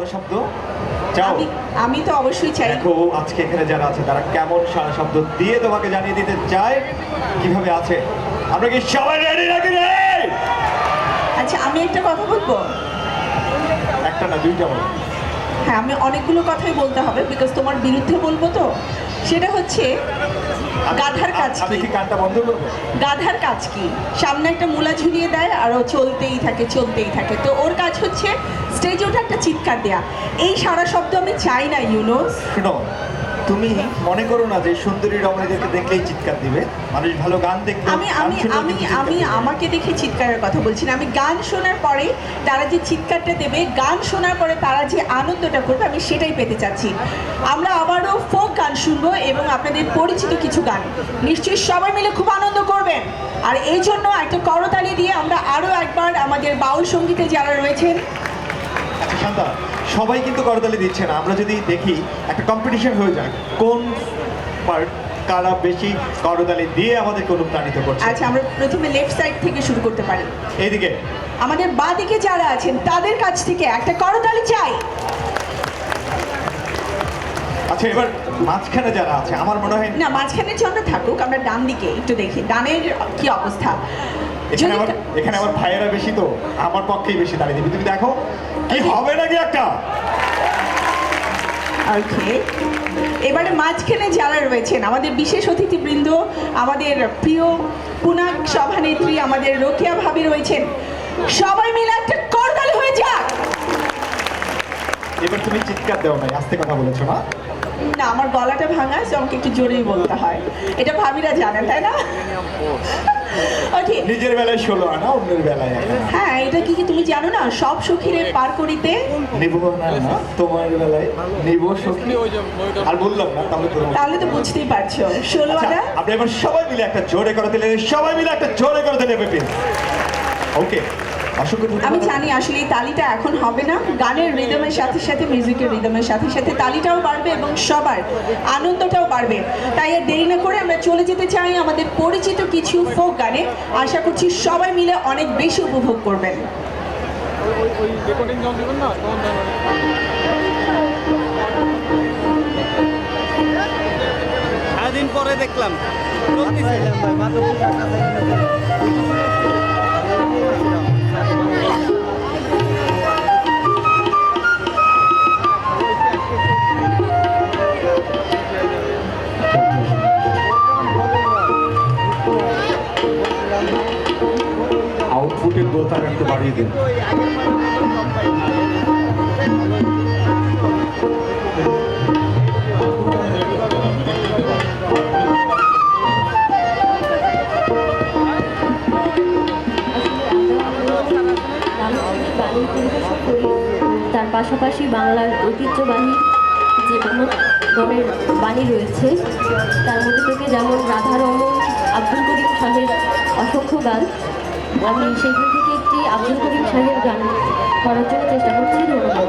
সারা শব্দ চাও? আমি তো অবশ্যই চাই। দেখো আজকে এখানে যারা আছে তারা কেমন সারা শব্দ দিয়ে তোমাকে জানিয়ে দিতে চায় কিভাবে আছে। আমরা কি সবাই রেডি নাকি রে? আচ্ছা আমি একটা কথা বলবো। একটা না দুইটা বলো। হ্যাঁ আমি অনেকগুলো কথাই বলতে হবে বিকজ তোমার বিরুদ্ধে বলবো তো। সেটা হচ্ছে গাধার কাজ আমি কি? কি গানটা বন্ধ করবো? গাধার কাজ কি? সামনে একটা মূলা ঝুলিয়ে দেয় আর ও চলতেই থাকে চলতেই থাকে। তো ওর কাজ হচ্ছে স্টেজে ওঠে একটা চিৎকার দেয়া। এই সারা শব্দ আমি চাই না ইউনোস। শোনো তুমি মনে করো না যে সুন্দরী রমণীদেরকে দেখলেই চিৎকার দিবে। মানুষ ভালো গান দেখলে আমি আমি আমি আমি আমাকে দেখে চিৎকারের কথা বলছি না। আমি গান শোনার পরে তারা যে চিৎকারটা দেবে, গান শোনার পরে তারা যে আনন্দটা করবে আমি সেটাই পেতে চাচ্ছি। আমরা আবারও ফোক গান শুনবো এবং আপনাদের পরিচিত কিছু গান নিশ্চয়ই সবাই মিলে খুব আনন্দ করবেন। আর এই জন্য একটা করতালি দিয়ে আমরা আরও একবার আমাদের বাউল সঙ্গীতে যারা রয়েছেন। আচ্ছা শান্তা, সবাই কিন্তু করতালি দিচ্ছে না। আমরা যদি দেখি একটা কম্পিটিশন হয়ে যায় কোন পার্ট কারা বেশি করতালি দিয়ে আমাদেরকে অনুপ্রাণিত করছে। আচ্ছা আমরা প্রথমে লেফট সাইড থেকে শুরু করতে পারি। এইদিকে আমাদের বাঁ দিকে যারা আছেন তাদের কাছ থেকে একটা করতালি চাই। আচ্ছা এবার মাঝখানে যারা আছে আমার মনে হয় না মাঝখানের জন্য থাকুক, আমরা ডান দিকে একটু দেখি ডানের কি অবস্থা। এখানে আমার ভাইয়েরা বেশি, তো আমার পক্ষেই বেশি দাঁড়িয়ে দিবি। তুমি দেখো কি হবে নাকি একটা। ওকে এবারে মাঝখানে যারা রয়েছেন আমাদের বিশেষ অতিথিবৃন্দ, আমাদের প্রিয় পুনাক সভানেত্রী আমাদের রোকেয়া ভাবি রয়েছেন। সবাই মিলে একটা করতালি হয়ে যাক। এবার তুমি চিৎকার দাও নাই, আস্তে কথা বলেছো না? না আমার গলাটা ভাঙা, তো আমাকে একটু জোরেই বলতে হয়। এটা ভাবিরা জানেন তাই না? ওকে নিজের বেলায় 16 আনা, অন্যের বেলায় 1 আনা। হ্যাঁ এটা কি তুমি জানো না? সব সখীরে পার করিতে নিব না না তোমার বেলায় নিব সখী। আর বললাম না তাহলে তো বুঝতেই পারছো 16 আচ্ছা, আনা। আমরা এবার সবাই মিলে একটা জোরে করে দিলে, সবাই মিলে একটা জোরে করে দিলে বেপি। ওকে আমি জানি আসলে এই তালিটা এখন হবে না। গানের রিদমের সাথে সাথে মিউজিকের রিদমের সাথে সাথে তালিটাও বাড়বে এবং সবার আনন্দটাও বাড়বে। তাই আর দেরি না করে আমরা চলে যেতে চাই আমাদের পরিচিত কিছু ফোক গানে। আশা করছি সবাই মিলে অনেক বেশি উপভোগ করবেন। সারাদিন পরে দেখলাম আউটপুটের দোতার একটু বাড়িয়ে দিন। তার পাশাপাশি বাংলার ঐতিহ্যবাহী যে গণের বাণী রয়েছে তার মধ্যে থেকে যেমন রাধারমণ, আব্দুল করিম শাহের অসংখ্য গান, আমি সেইখান থেকে একটি আব্দুল করিম শাহের গান করার জন্য চেষ্টা করছি। ধন্যবাদ।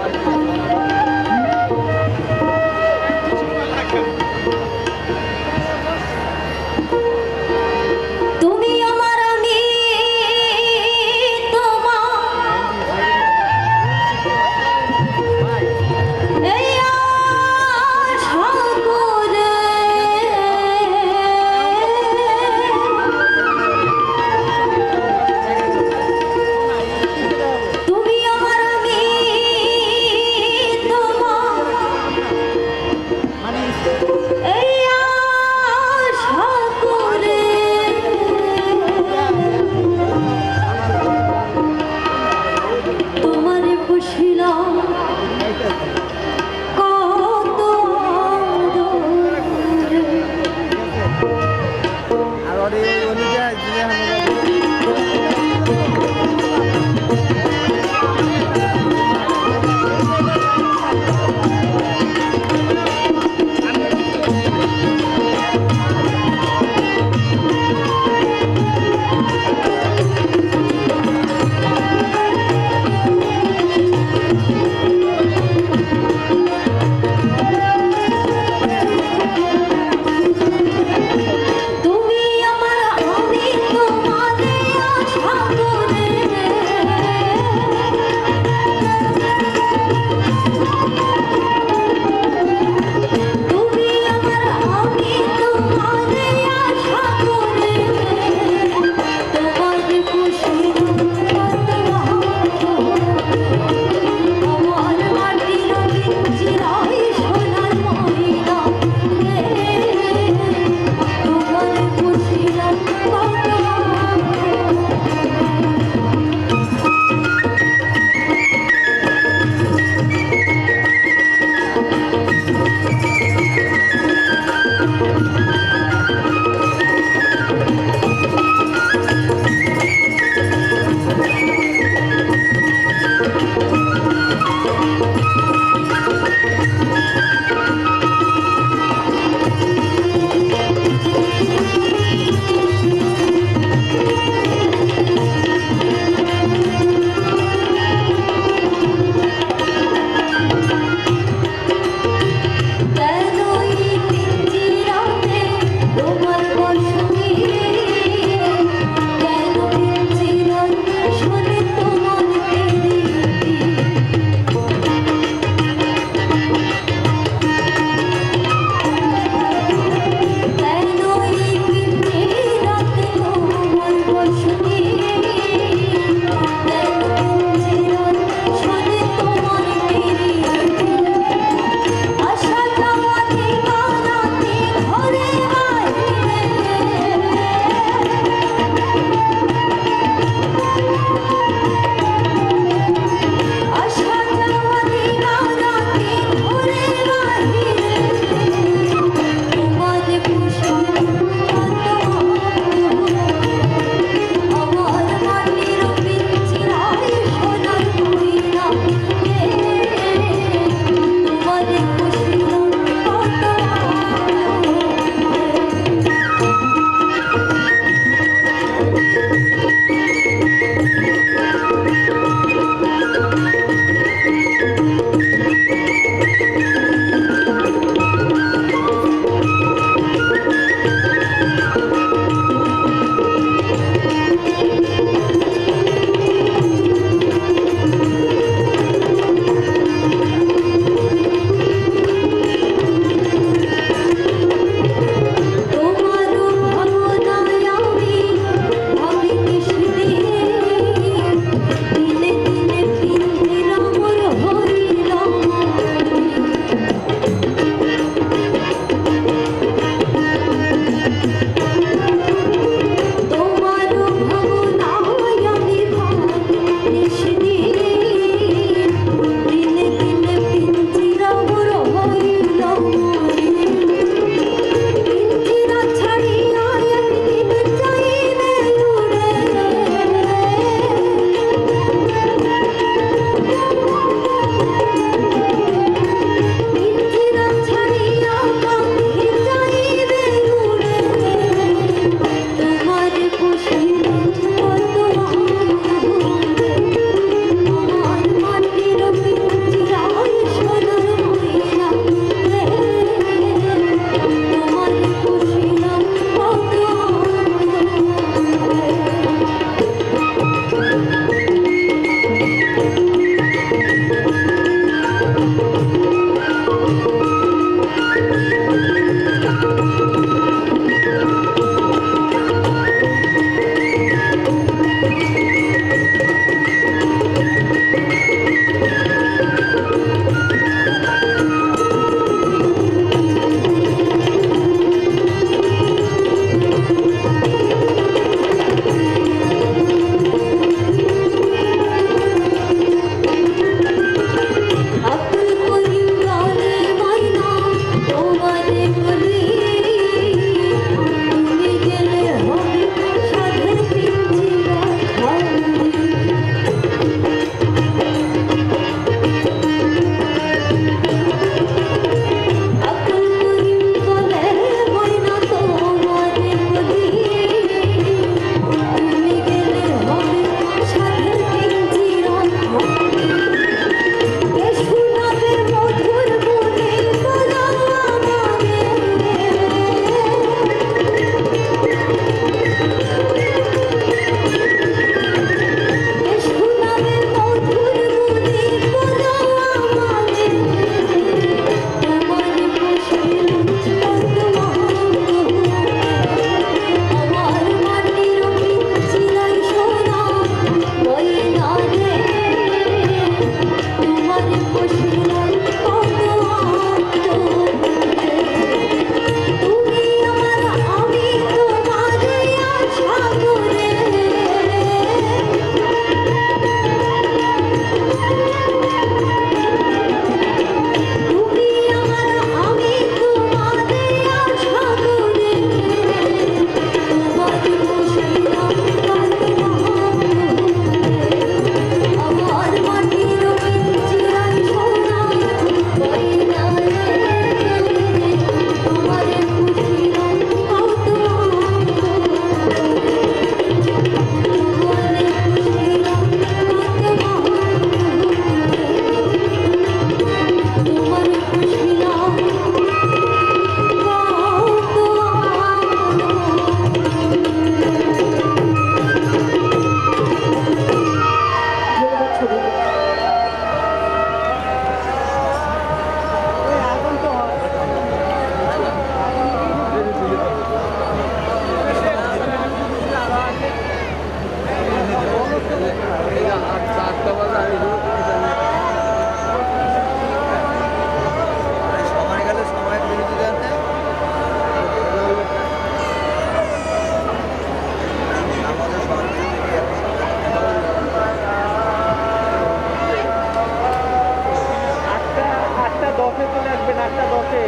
10-এ চলে আসবেন, 8টা 10-এ।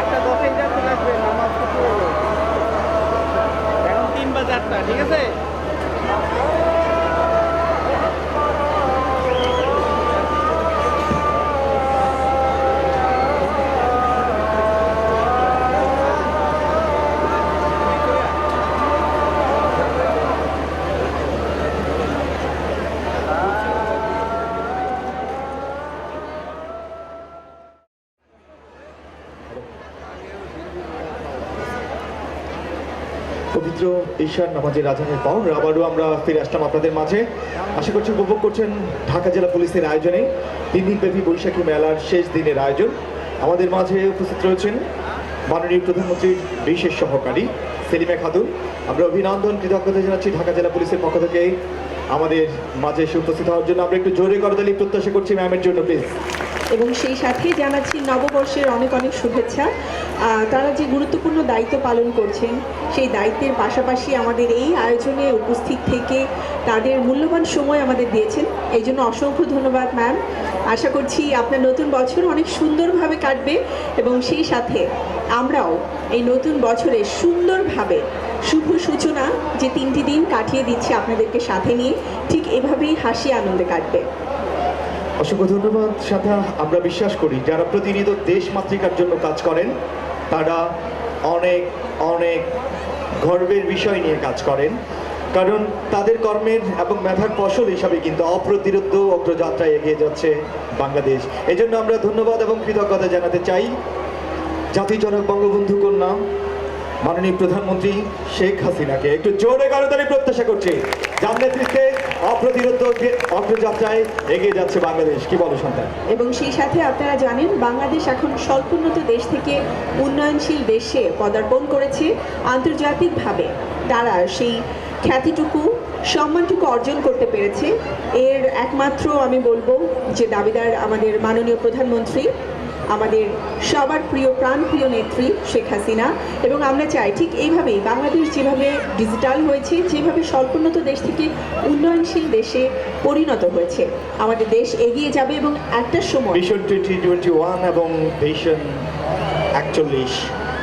8টা 10-এ যা চলে আসবেন, নামাজ শুরু হলো। এখন 3 বা 4টা, ঠিক আছে? পবিত্র ঈশার নামাজের আজানের পর আবারও আমরা ফিরে আসলাম আপনাদের মাঝে। আশা করছি উপভোগ করছেন ঢাকা জেলা পুলিশের আয়োজনে 3 দিনব্যাপী বৈশাখী মেলার শেষ দিনের আয়োজন। আমাদের মাঝে উপস্থিত রয়েছেন মাননীয় প্রধানমন্ত্রীর বিশেষ সহকারী সেলিমা খাতুন। আমরা অভিনন্দন কৃতজ্ঞতা জানাচ্ছি ঢাকা জেলা পুলিশের পক্ষ থেকে আমাদের মাঝে এসে উপস্থিত হওয়ার জন্য। আমরা একটু জোরে করতালি প্রত্যাশা করছি ম্যামের জন্য, প্লিজ। এবং সেই সাথে জানাচ্ছি নববর্ষের অনেক অনেক শুভেচ্ছা। তারা যে গুরুত্বপূর্ণ দায়িত্ব পালন করছেন সেই দায়িত্বের পাশাপাশি আমাদের এই আয়োজনে উপস্থিত থেকে তাদের মূল্যবান সময় আমাদের দিয়েছেন, এই জন্য অসংখ্য ধন্যবাদ ম্যাম। আশা করছি আপনার নতুন বছর অনেক সুন্দরভাবে কাটবে এবং সেই সাথে আমরাও এই নতুন বছরে সুন্দরভাবে শুভ সূচনা যে 3টি দিন কাটিয়ে দিচ্ছি আপনাদেরকে সাথে নিয়ে, ঠিক এভাবেই হাসি আনন্দে কাটবে। অসংখ্য ধন্যবাদ সাথা। আমরা বিশ্বাস করি যারা প্রতিনিয়ত দেশ মাতৃকার জন্য কাজ করেন তারা অনেক অনেক গর্বের বিষয় নিয়ে কাজ করেন, কারণ তাদের কর্মের এবং মেধার ফসল হিসাবে কিন্তু অপ্রতিরোধ্য অগ্রযাত্রায় এগিয়ে যাচ্ছে বাংলাদেশ। এজন্য আমরা ধন্যবাদ এবং কৃতজ্ঞতা জানাতে চাই জাতির জনক বঙ্গবন্ধু কন্যা মাননীয় প্রধানমন্ত্রী শেখ হাসিনাকে। একটু জোরে করতালি প্রত্যাশা করছি, যার নেতৃত্বে অপ্রতিরোধ অগ্রযাত্রায় এগিয়ে যাচ্ছে বাংলাদেশ। কি বলো সন্তান? এবং সেই সাথে আপনারা জানেন বাংলাদেশ এখন স্বল্পোন্নত দেশ থেকে উন্নয়নশীল দেশে পদার্পণ করেছে। আন্তর্জাতিকভাবে তারা সেই খ্যাতিটুকু সম্মানটুকু অর্জন করতে পেরেছে। এর একমাত্র আমি বলবো যে দাবিদার আমাদের মাননীয় প্রধানমন্ত্রী, আমাদের সবার প্রিয় প্রাণপ্রিয় নেত্রী শেখ হাসিনা। এবং আমরা চাই ঠিক এইভাবেই বাংলাদেশ যেভাবে ডিজিটাল হয়েছে, যেভাবে স্বল্পোন্নত দেশ থেকে উন্নয়নশীল দেশে পরিণত হয়েছে, আমাদের দেশ এগিয়ে যাবে এবং একটা সময় ভিশন 2021 এবং ভিশন 41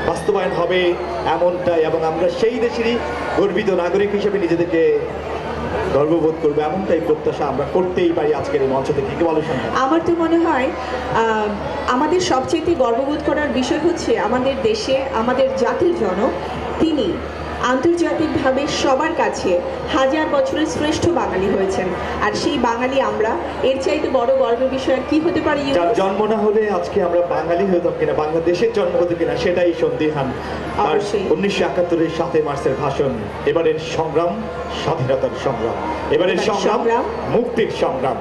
বাস্তবায়ন হবে এমনটাই, এবং আমরা সেই দেশেরই গর্বিত নাগরিক হিসেবে নিজেদেরকে গর্ববোধ করবো এমনটাই প্রত্যাশা আমরা করতেই পারি আজকের এই মঞ্চ থেকে। কি বলো সন্তান? আমার তো মনে হয় আমাদের সবচেয়ে গর্ববোধ করার বিষয় হচ্ছে আমাদের দেশে আমাদের জাতির জনক তিনি আন্তর্জাতিকভাবে সবার কাছে হাজার বছরের শ্রেষ্ঠ বাঙালি হয়েছেন। আর সেই বাঙালি আমরা, এর চাইতে বড় গর্বের বিষয় আর কি হতে পারে? যার জন্ম না হলে আজকে আমরা বাঙালি হতাম কিনা, বাংলাদেশের জন্ম হতো কিনা সেটাই সন্দিহান। আর অবশ্যই। 1971-এর 7 মার্চের ভাষণ, এবারের সংগ্রাম স্বাধীনতার সংগ্রাম, এবারের সংগ্রাম মুক্তির সংগ্রাম।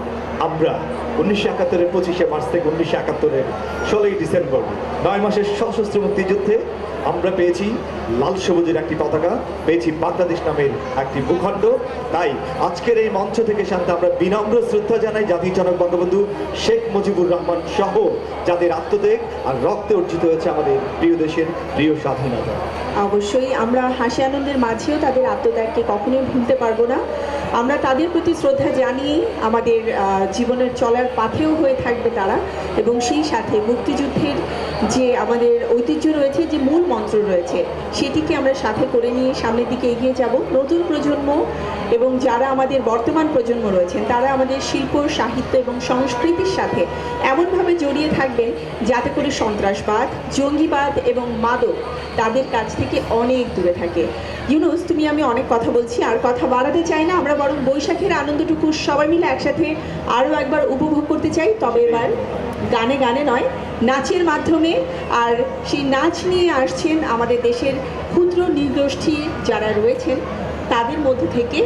আমরা 1971-এর 25শে মার্চ থেকে 1971-এর 16ই ডিসেম্বর 9 মাসের সশস্ত্র মুক্তিযুদ্ধে আমরা পেয়েছি লাল সবুজের একটি পতাকা, পেয়েছি বাংলাদেশ নামের একটি ভূখণ্ড। তাই আজকের এই মঞ্চ থেকে শান্তি আমরা বিনম্র শ্রদ্ধা জানাই জাতির জনক বঙ্গবন্ধু শেখ মুজিবুর রহমান সহ যাদের আত্মত্যাগ আর রক্তে অর্জিত হয়েছে আমাদের প্রিয় দেশের প্রিয় স্বাধীনতা। অবশ্যই আমরা হাসি আনন্দের মাঝেও তাদের আত্মত্যাগকে কখনোই ভুলতে পারবো না। আমরা তাদের প্রতি শ্রদ্ধা জানিয়েই আমাদের জীবনের চলার পাথেও হয়ে থাকবে তারা। এবং সেই সাথে মুক্তিযুদ্ধের যে আমাদের ঐতিহ্য রয়েছে, যে মূল মন্ত্র রয়েছে, সেটিকে আমরা সাথে করে নিয়ে সামনের দিকে এগিয়ে যাব। নতুন প্রজন্ম এবং যারা আমাদের বর্তমান প্রজন্ম রয়েছেন তারা আমাদের শিল্প, সাহিত্য এবং সংস্কৃতির সাথে এমনভাবে জড়িয়ে থাকবেন যাতে করে সন্ত্রাসবাদ, জঙ্গিবাদ এবং মাদক তাদের কাছ থেকে অনেক দূরে থাকে। ইউনুস, তুমি আমি অনেক কথা বলছি, আর কথা বাড়াতে চাই না। আমরা বরং বৈশাখের আনন্দটুকু সবাই মিলে একসাথে আরও একবার উপভোগ করতে চাই, তবে এবার গানে গানে নয়, নাচের মাধ্যমে। আর সেই নাচ নিয়ে আসছেন আমাদের দেশের ক্ষুদ্র নৃগোষ্ঠী যারা রয়েছেন তাদের মধ্য থেকে।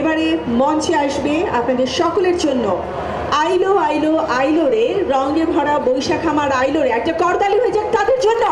এবারে মঞ্চে আসবে আপনাদের সকলের জন্য আইলো আইলো আইলো রে, রঙে ভরা বৈশাখ আমার আইলো রে। একটা করতালি হয়ে যাক তাদের জন্য।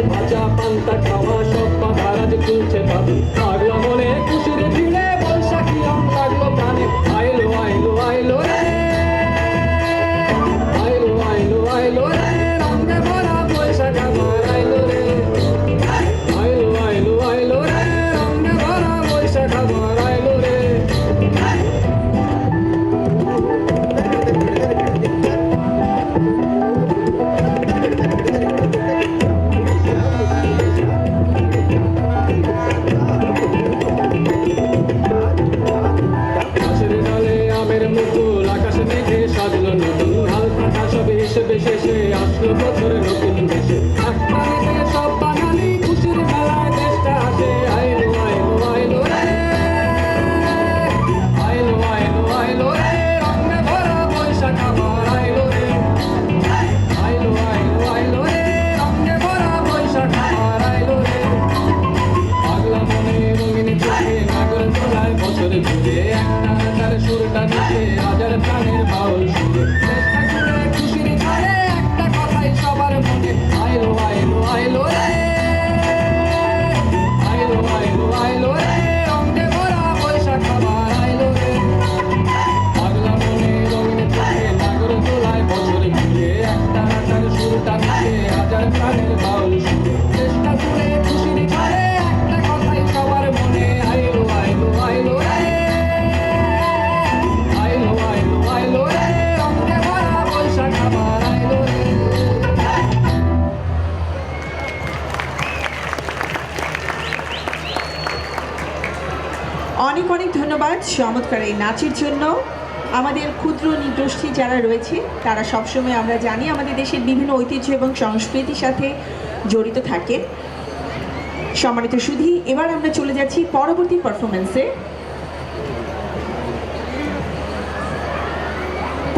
বসে ভাজা পান্তা খাওয়া সব বাধার আজ তুলছে ভাবি পাগলা মনে খুশির ভিড়ে বৈশাখী রং লাগলো প্রাণে আইলো আইলো আইলো রে আইলো আইলো আইলো রে রঙে ভরা বৈশাখ আমার আইলো রে আইলো আইলো আইলো রে রঙে ভরা বৈশাখ আমার আইলো রে গাছের ডালে আমের মুকুল আকাশে মেঘে সাজলো নতুন হাল কাটা সবে হিসেবে শেষে আসলো বছরে নতুন দেশে একটানে সব বাঙালি খুশির মেলায় দেশটা আসে আইলো আইলো আইলো রে আইলো আইলো আইলো রে রঙে ভরা বৈশাখ আমার আইলো রে আইলো আইলো আইলো রে রঙে ভরা বৈশাখ আমার আইলো রে পাগলা মনে রঙিন চোখে নাগর তোলায় বছর ঘুরে একটা তার সুরটা নিচে হাজার প্রাণের বাউল সুরে চেষ্টা করে খুশির ঝড়ে একটা কথাই সবার মনে আইলো আইলো আইলো রে আইলো আইলো আইলো রে রঙে ভরা বৈশাখ আমার আইলো রে পাগলা মনে রঙিন চোখে নাগর তোলায় বছর ঘুরে একটা তার সুরটা নিচে হাজার প্রাণের বাউল সুরে চেষ্টা করে খুশির ঝড়ে একটা কথাই সবার মনে আইলো আইলো আইলো রে আইলো আইলো আইলো রে রঙে ভরা বৈশাখ আমার আইলো রে অনেক অনেক ধন্যবাদ চমৎকার এই নাচের জন্য। আমাদের ক্ষুদ্র নৃগোষ্ঠী যারা রয়েছে তারা সবসময় আমরা জানি আমাদের দেশের বিভিন্ন ঐতিহ্য এবং সংস্কৃতির সাথে জড়িত থাকে। সম্মানিত সুধী, এবার আমরা চলে যাচ্ছি পরবর্তী পারফরমেন্সে।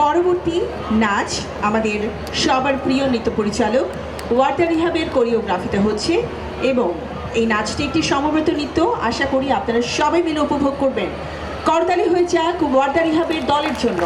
পরবর্তী নাচ আমাদের সবার প্রিয় নৃত্য পরিচালক ওয়াটার রিহাবের কোরিওগ্রাফিতে হচ্ছে এবং এই নাচটি একটি সমবেত নৃত্য। আশা করি আপনারা সবাই মিলে উপভোগ করবেন। করতালি হয়ে যাক ওয়াটার রিহাবের দলের জন্য।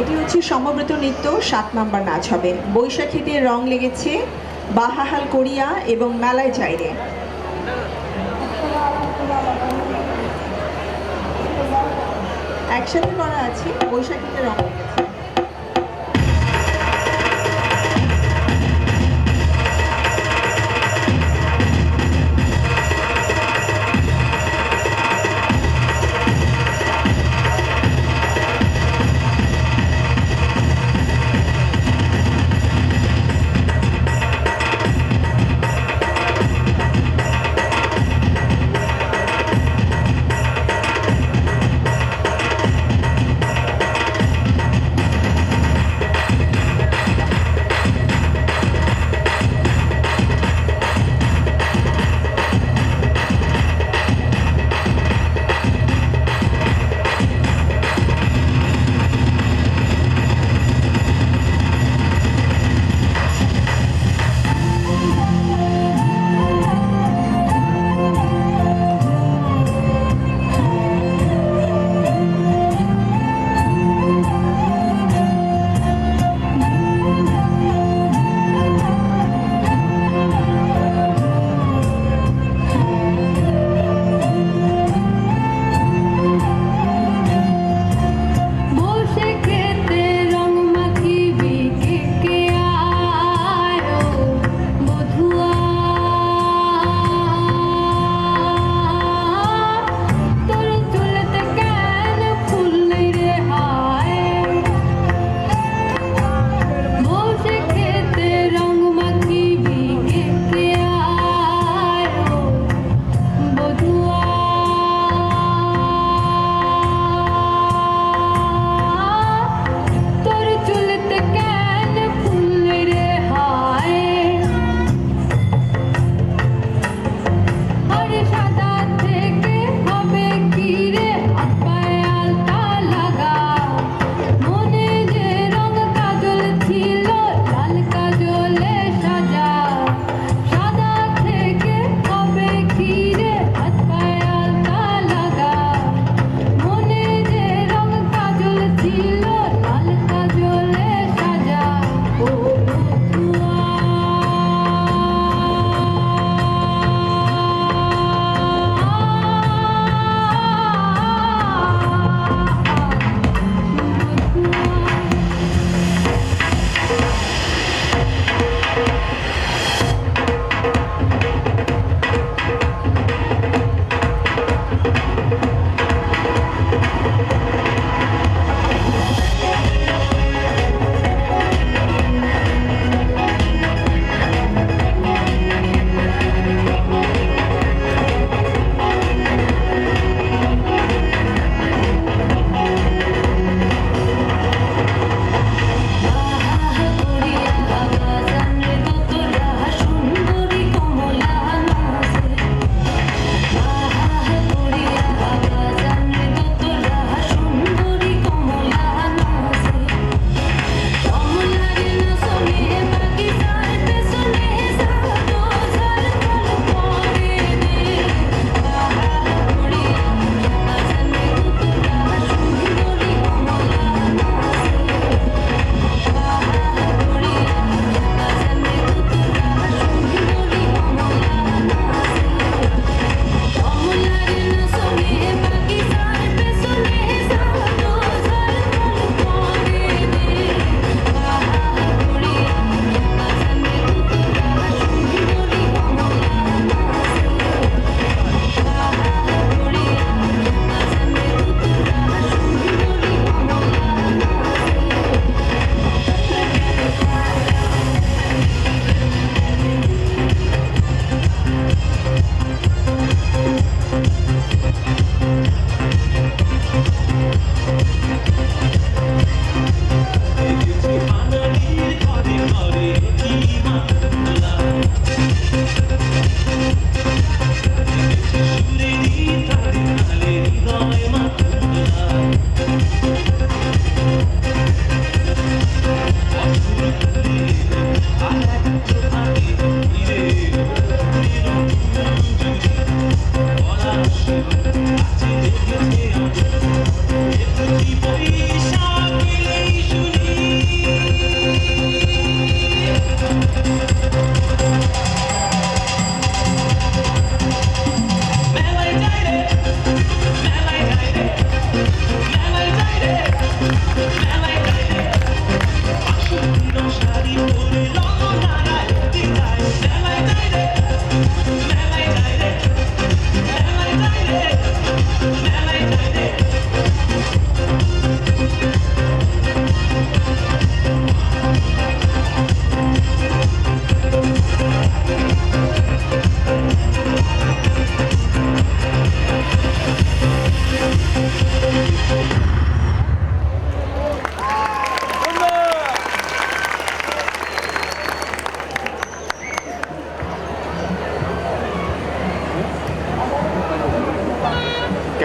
এটি হচ্ছে সমবেত নৃত্য 7 নম্বর নাচ হবে। বৈশাখীতে রং লেগেছে, বাহাহাল করিয়া এবং মেলায় যাইরে। একসাথে করা আছে, বৈশাখীতে রং লেগেছে।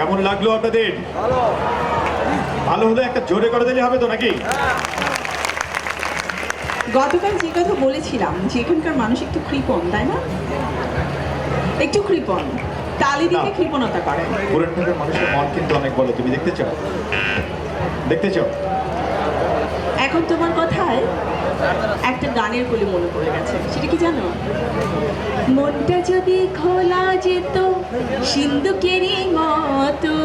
কেমন লাগলো আপনাদের? ভালো হলে একটা জোরে করে দিলে হবে তো নাকি? গতকাল যে কথা বলেছিলাম যে এখানকার মানুষ একটু কৃপণ, তাই না? একটু কৃপণ, তালি দিতে না। কৃপণতা করে। পুরান ঢাকার মানুষের মন কিন্তু অনেক বড়, তুমি দেখতে চাও? দেখতে চাও? এখন তোমার কথায় একটা গানের কলি মনে পড়ে গেছে, সেটা কি জানো? মনটা যদি খোলা যেত সিন্ধুকেরই মতো,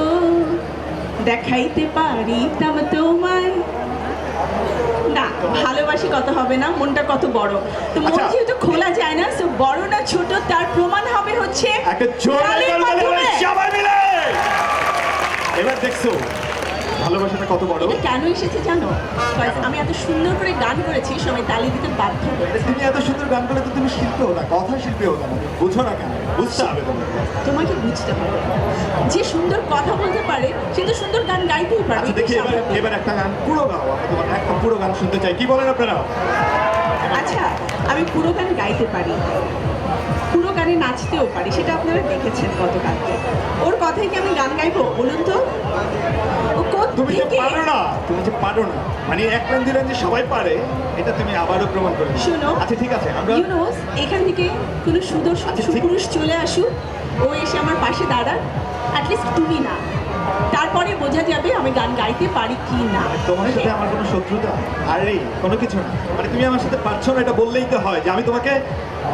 দেখাইতে পারিতাম তোমায়। না, ভালোবাসি কত হবে না, মনটা কত বড়। তো মন আচ্ছা। যেহেতু খোলা যায় না, তো বড় না ছোট তার প্রমাণ হবে হচ্ছে একটা জোরে তালির করে দিলে মাধ্যমে। সবাই মিলে। এবার দেখছো ভালোবাসাটা কত বড়। এটা কেন এসেছে জানো? Guys, আমি এত সুন্দর করে গান করেছি, সবাই তালি দিতে বাধ্য হয়েছে। তুমি এত সুন্দর গান করলে তো তুমি শিল্পী হো না, কথা শিল্পী হো না, বুঝো না কেন? বুঝতে হবে তোমাকে। তোমাকে বুঝতে হবে, যে সুন্দর কথা বলতে পারে সে তো সুন্দর গান গাইতেই পারে। আচ্ছা দেখি এবার এবার একটা গান পুরো গাও, আমি তোমার একটা পুরো গান শুনতে চাই, কি বলেন আপনারা? আচ্ছা, আমি পুরো গান গাইতে পারি, পুরো গানে নাচতেও পারি, সেটা আপনারা দেখেছেন গতকালকে। ওর কথাই কি আমি গান গাইবো বলুন তো? ও তুমি যে কোত্থেকে? পারো না, তুমি যে পারো না, মানে এক লাইন দুই লাইন যে সবাই পারে, এটা তুমি আবারও প্রমাণ করে দিলে। শোনো। আচ্ছা ঠিক আছে, আমরা ইউনুস, এখান থেকে কোনো সুদর্শন আচ্ছা, ঠিক- সুপুরুষ চলে আসুক, ও এসে আমার পাশে দাঁড়ান, অ্যাটলিস্ট তুমি না, তারপরে বোঝা যাবে আমি গান গাইতে পারি কি না। তোমার সাথে আমার কোনো শত্রুতা আরে কোনো কিছু না, মানে তুমি আমার সাথে পারছো না এটা বললেই তো হয় যে আমি তোমাকে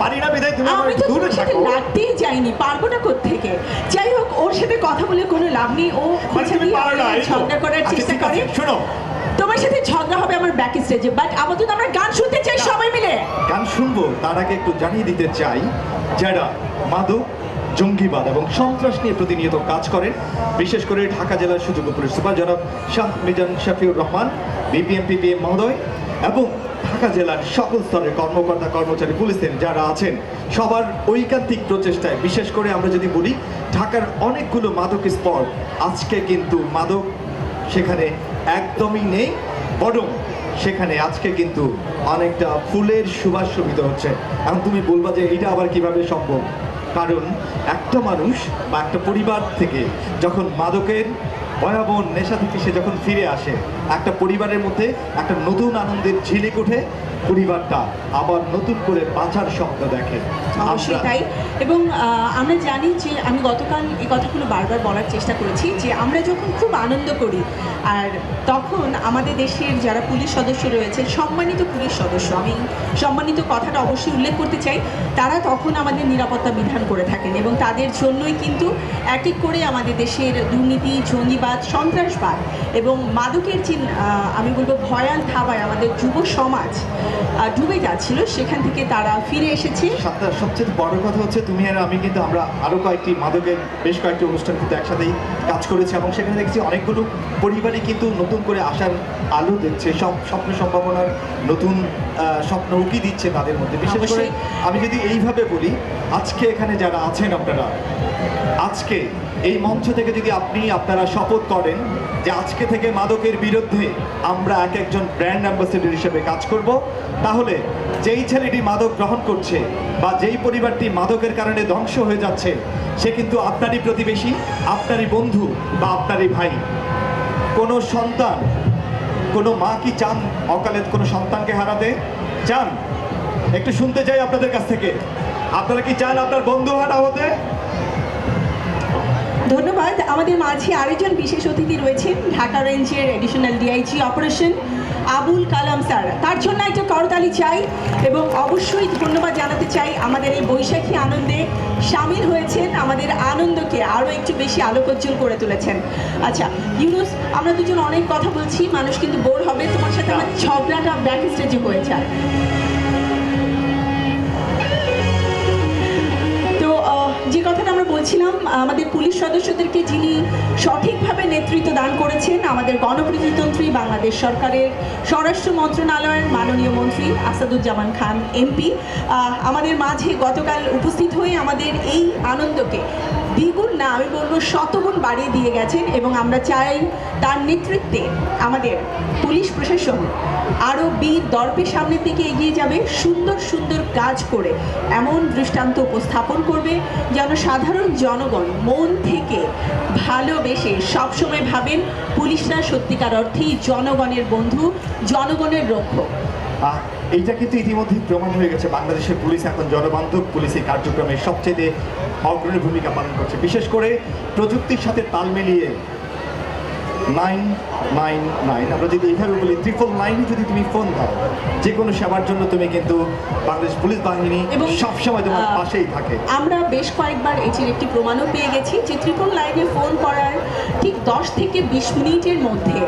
পারি না বিধায় তুমি আমার আমি তো দূরে তোমার সাথে থাকো। লাগতেই যাইনি, পারবো না কোত্থেকে। যাই হোক, ওর সাথে কথা বলে কোনো লাভ নেই, ও মানে খোঁচা তুমি দিয়ে পারো না, আমাকে এই তো। ঝগড়া করার আচ্ছা, চেষ্টা ঠিক করে। আছে, শোনো, তোমার সাথে ঝগড়া হবে আমার ব্যাক স্টেজে, বাট আপাতত আমরা গান শুনতে চাই সবাই মিলে। গান শুনবো তার আগে একটু জানিয়ে দিতে চাই, যারা মাদক, জঙ্গিবাদ এবং সন্ত্রাস নিয়ে প্রতিনিয়ত কাজ করেন, বিশেষ করে ঢাকা জেলার সুযোগ্য পুলিশ সুপার জনাব শাহ মিজান শফিউর রহমান বিপিএম পিপিএম মহোদয় এবং ঢাকা জেলার সকল স্তরের কর্মকর্তা কর্মচারী পুলিশের যারা আছেন, সবার ঐকান্তিক প্রচেষ্টায়, বিশেষ করে আমরা যদি বলি ঢাকার অনেকগুলো মাদক স্পট আজকে কিন্তু মাদক সেখানে একদমই নেই, বরং সেখানে আজকে কিন্তু অনেকটা ফুলের সুবাস শোভিত হচ্ছে। এখন তুমি বলবা যে এটা আবার কিভাবে সম্ভব? কারণ একটা মানুষ বা একটা পরিবার থেকে যখন মাদকের ভয়াবহ নেশা থেকে সে যখন ফিরে আসে, একটা পরিবারের মধ্যে একটা নতুন আনন্দের ঝিলিক ওঠে, পরিবারটা আবার নতুন করে বাঁচার স্বপ্ন দেখে। অবশ্যই তাই। এবং আমরা জানি যে আমি গতকাল এই কথাগুলো বারবার বলার চেষ্টা করেছি যে আমরা যখন খুব আনন্দ করি, আর তখন আমাদের দেশের যারা পুলিশ সদস্য রয়েছে, সম্মানিত পুলিশ সদস্য, আমি সম্মানিত কথাটা অবশ্যই উল্লেখ করতে চাই, তারা তখন আমাদের নিরাপত্তা বিধান করে থাকেন এবং তাদের জন্যই কিন্তু এক এক করে আমাদের দেশের দুর্নীতি, জঙ্গিবাদ, সন্ত্রাসবাদ এবং মাদকের যে আমি বলবো ভয়াল থাবায় আমাদের যুব সমাজ ডুবে যাচ্ছিল, সেখান থেকে তারা ফিরে এসেছে। সবচেয়ে বড় কথা হচ্ছে তুমি আর আমি কিন্তু আমরা আরো কয়েকটি মাদকের বেশ কয়েকটি অনুষ্ঠান কিন্তু একসাথেই কাজ করেছি এবং সেখানে দেখছি অনেকগুলো পরিবারই কিন্তু নতুন করে আসার আলো দেখছে, সব স্বপ্ন সম্ভাবনার নতুন স্বপ্ন উকি দিচ্ছে তাদের মধ্যে। বিশেষ করে অবশ্যই। আমি যদি এইভাবে বলি, আজকে এখানে যারা আছেন আপনারা, আজকে এই মঞ্চ থেকে যদি আপনারা শপথ করেন যে আজকে থেকে মাদকের বিরুদ্ধে আমরা এক একজন ব্র্যান্ড অ্যাম্বাসেডর হিসেবে কাজ করব, তাহলে যেই ছেলেটি মাদক গ্রহণ করছে বা যেই পরিবারটি মাদকের কারণে ধ্বংস হয়ে যাচ্ছে, সে কিন্তু আপনারই প্রতিবেশী, আপনারই বন্ধু বা আপনারই ভাই। কোনো সন্তান, কোনো মা কি চান অকালে কোনো সন্তানকে হারাতে? চান? একটু শুনতে চাই আপনাদের কাছ থেকে, আপনারা কি চান আপনার বন্ধু হারা হতে? ধন্যবাদ। আমাদের মাঝে আরেকজন বিশেষ অতিথি রয়েছেন, ঢাকা রেঞ্জের additional DIG operation Abul Kalam sir. তার জন্য একটা করতালি চাই এবং অবশ্যই ধন্যবাদ জানাতে চাই আমাদের এই বৈশাখী আনন্দে সামিল হয়েছেন, আমাদের আনন্দকে আরও একটু বেশি আলোকোজ্জ্বল করে তুলেছেন। আচ্ছা ইউনুস, আমরা দুজন অনেক কথা বলছি, মানুষ কিন্তু বোর হবে, তোমার সাথে আমার ঝগড়াটা ব্যাক স্টেজে হয়ে যায়। যে কথাটা আমরা বলছিলাম, আমাদের পুলিশ সদস্যদেরকে যিনি সঠিকভাবে নেতৃত্ব দান করেছেন, আমাদের গণপ্রজাতন্ত্রী বাংলাদেশ সরকারের স্বরাষ্ট্র মন্ত্রণালয়ের মাননীয় মন্ত্রী আসাদুজ্জামান খান এমপি আমাদের মাঝে গতকাল উপস্থিত হয়ে আমাদের এই আনন্দকে দ্বিগুণ না, আমি বলবো শতগুণ বাড়িয়ে দিয়ে গেছেন। এবং আমরা চাই তার নেতৃত্বে আমাদের পুলিশ প্রশাসন আরও বীর দর্পে সামনের দিকে এগিয়ে যাবে, সুন্দর সুন্দর কাজ করে এমন দৃষ্টান্ত উপস্থাপন করবে যেন সাধারণ জনগণ মন থেকে ভালোবেসে সবসময় ভাবেন পুলিশরা সত্যিকার অর্থেই জনগণের বন্ধু, জনগণের রক্ষক। এইটা কিন্তু ইতিমধ্যে প্রমাণ হয়ে গেছে, বাংলাদেশের পুলিশ এখন জনবান্ধব পুলিশি কার্যক্রমে সবচেয়ে অগ্রণী ভূমিকা পালন করছে, বিশেষ করে প্রযুক্তির সাথে তাল মিলিয়ে 999, আমরা যদি এইভাবে বলি 999 যদি তুমি ফোন দাও, যে কোনো সেবার জন্য তুমি কিন্তু বাংলাদেশ পুলিশ বাহিনী এবং সবসময় তোমার পাশেই থাকে। আমরা বেশ কয়েকবার এটির একটি প্রমাণও পেয়ে গেছি যে 999 ফোন করার ঠিক 10 থেকে 20 মিনিটের মধ্যে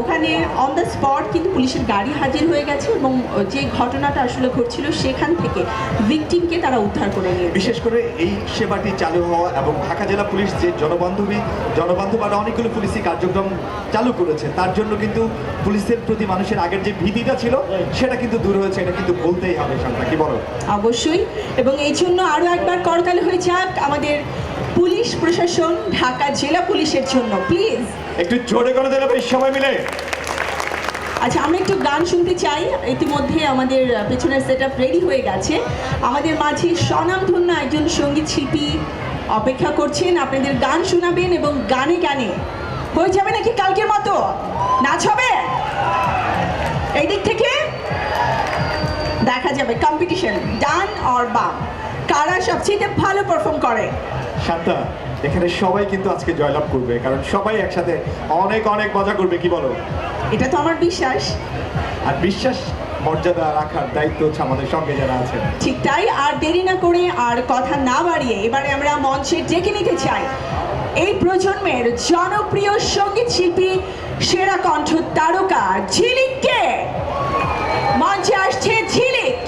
ওখানে অন দ্য স্পট কিন্তু পুলিশের গাড়ি হাজির হয়ে গেছে এবং যে ঘটনাটা আসলে ঘটছিল সেখান থেকে ভিকটিমকে তারা উদ্ধার করে নিয়েছে। বিশেষ করে এই সেবাটি চালু হওয়া এবং ঢাকা জেলা পুলিশ যে জনবান্ধব আর অনেকগুলো পুলিশি কার্যক্রম চালু করেছে, তার জন্য কিন্তু পুলিশের প্রতি মানুষের আগের যে ভীতিটা ছিল সেটা কিন্তু দূর হয়েছে, এটা কিন্তু বলতেই হবে। শান্তা, কি বলো? অবশ্যই, এবং এই জন্য আরও একবার করতালি হয়ে যাক আমাদের পুলিশ প্রশাসন, ঢাকা জেলা পুলিশের জন্য প্লিজ একটু জোরে করে দেবে সবাই মিলে। আচ্ছা, আমরা একটু গান শুনতে চাই। ইতিমধ্যে আমাদের পেছনের সেট আপ রেডি হয়ে গেছে। আমাদের মাঝে স্বনামধন্য একজন সঙ্গীত শিল্পী অপেক্ষা করছেন, আপনাদের গান শোনাবেন এবং গানে গানে হয়ে যাবে নাকি কালকের মতো নাচ হবে? এই দিক থেকে দেখা যাবে কম্পিটিশন, ডান অর বাম, কারা সবচেয়ে ভালো পারফর্ম করে। শান্তা, এখানে সবাই কিন্তু আজকে জয়লাভ করবে, কারণ সবাই একসাথে অনেক অনেক মজা করবে, কি বলো? এটা তো আমার বিশ্বাস। আর বিশ্বাস মর্যাদা রাখার দায়িত্ব হচ্ছে আমাদের সঙ্গে যারা আছেন। ঠিক তাই, আর দেরি না করে আর কথা না বাড়িয়ে এবারে আমরা মঞ্চে ডেকে নিতে চাই এই প্রজন্মের জনপ্রিয় সঙ্গীত শিল্পী, সেরা কণ্ঠ তারকা ঝিলিককে। মঞ্চে আসছে ঝিলিক।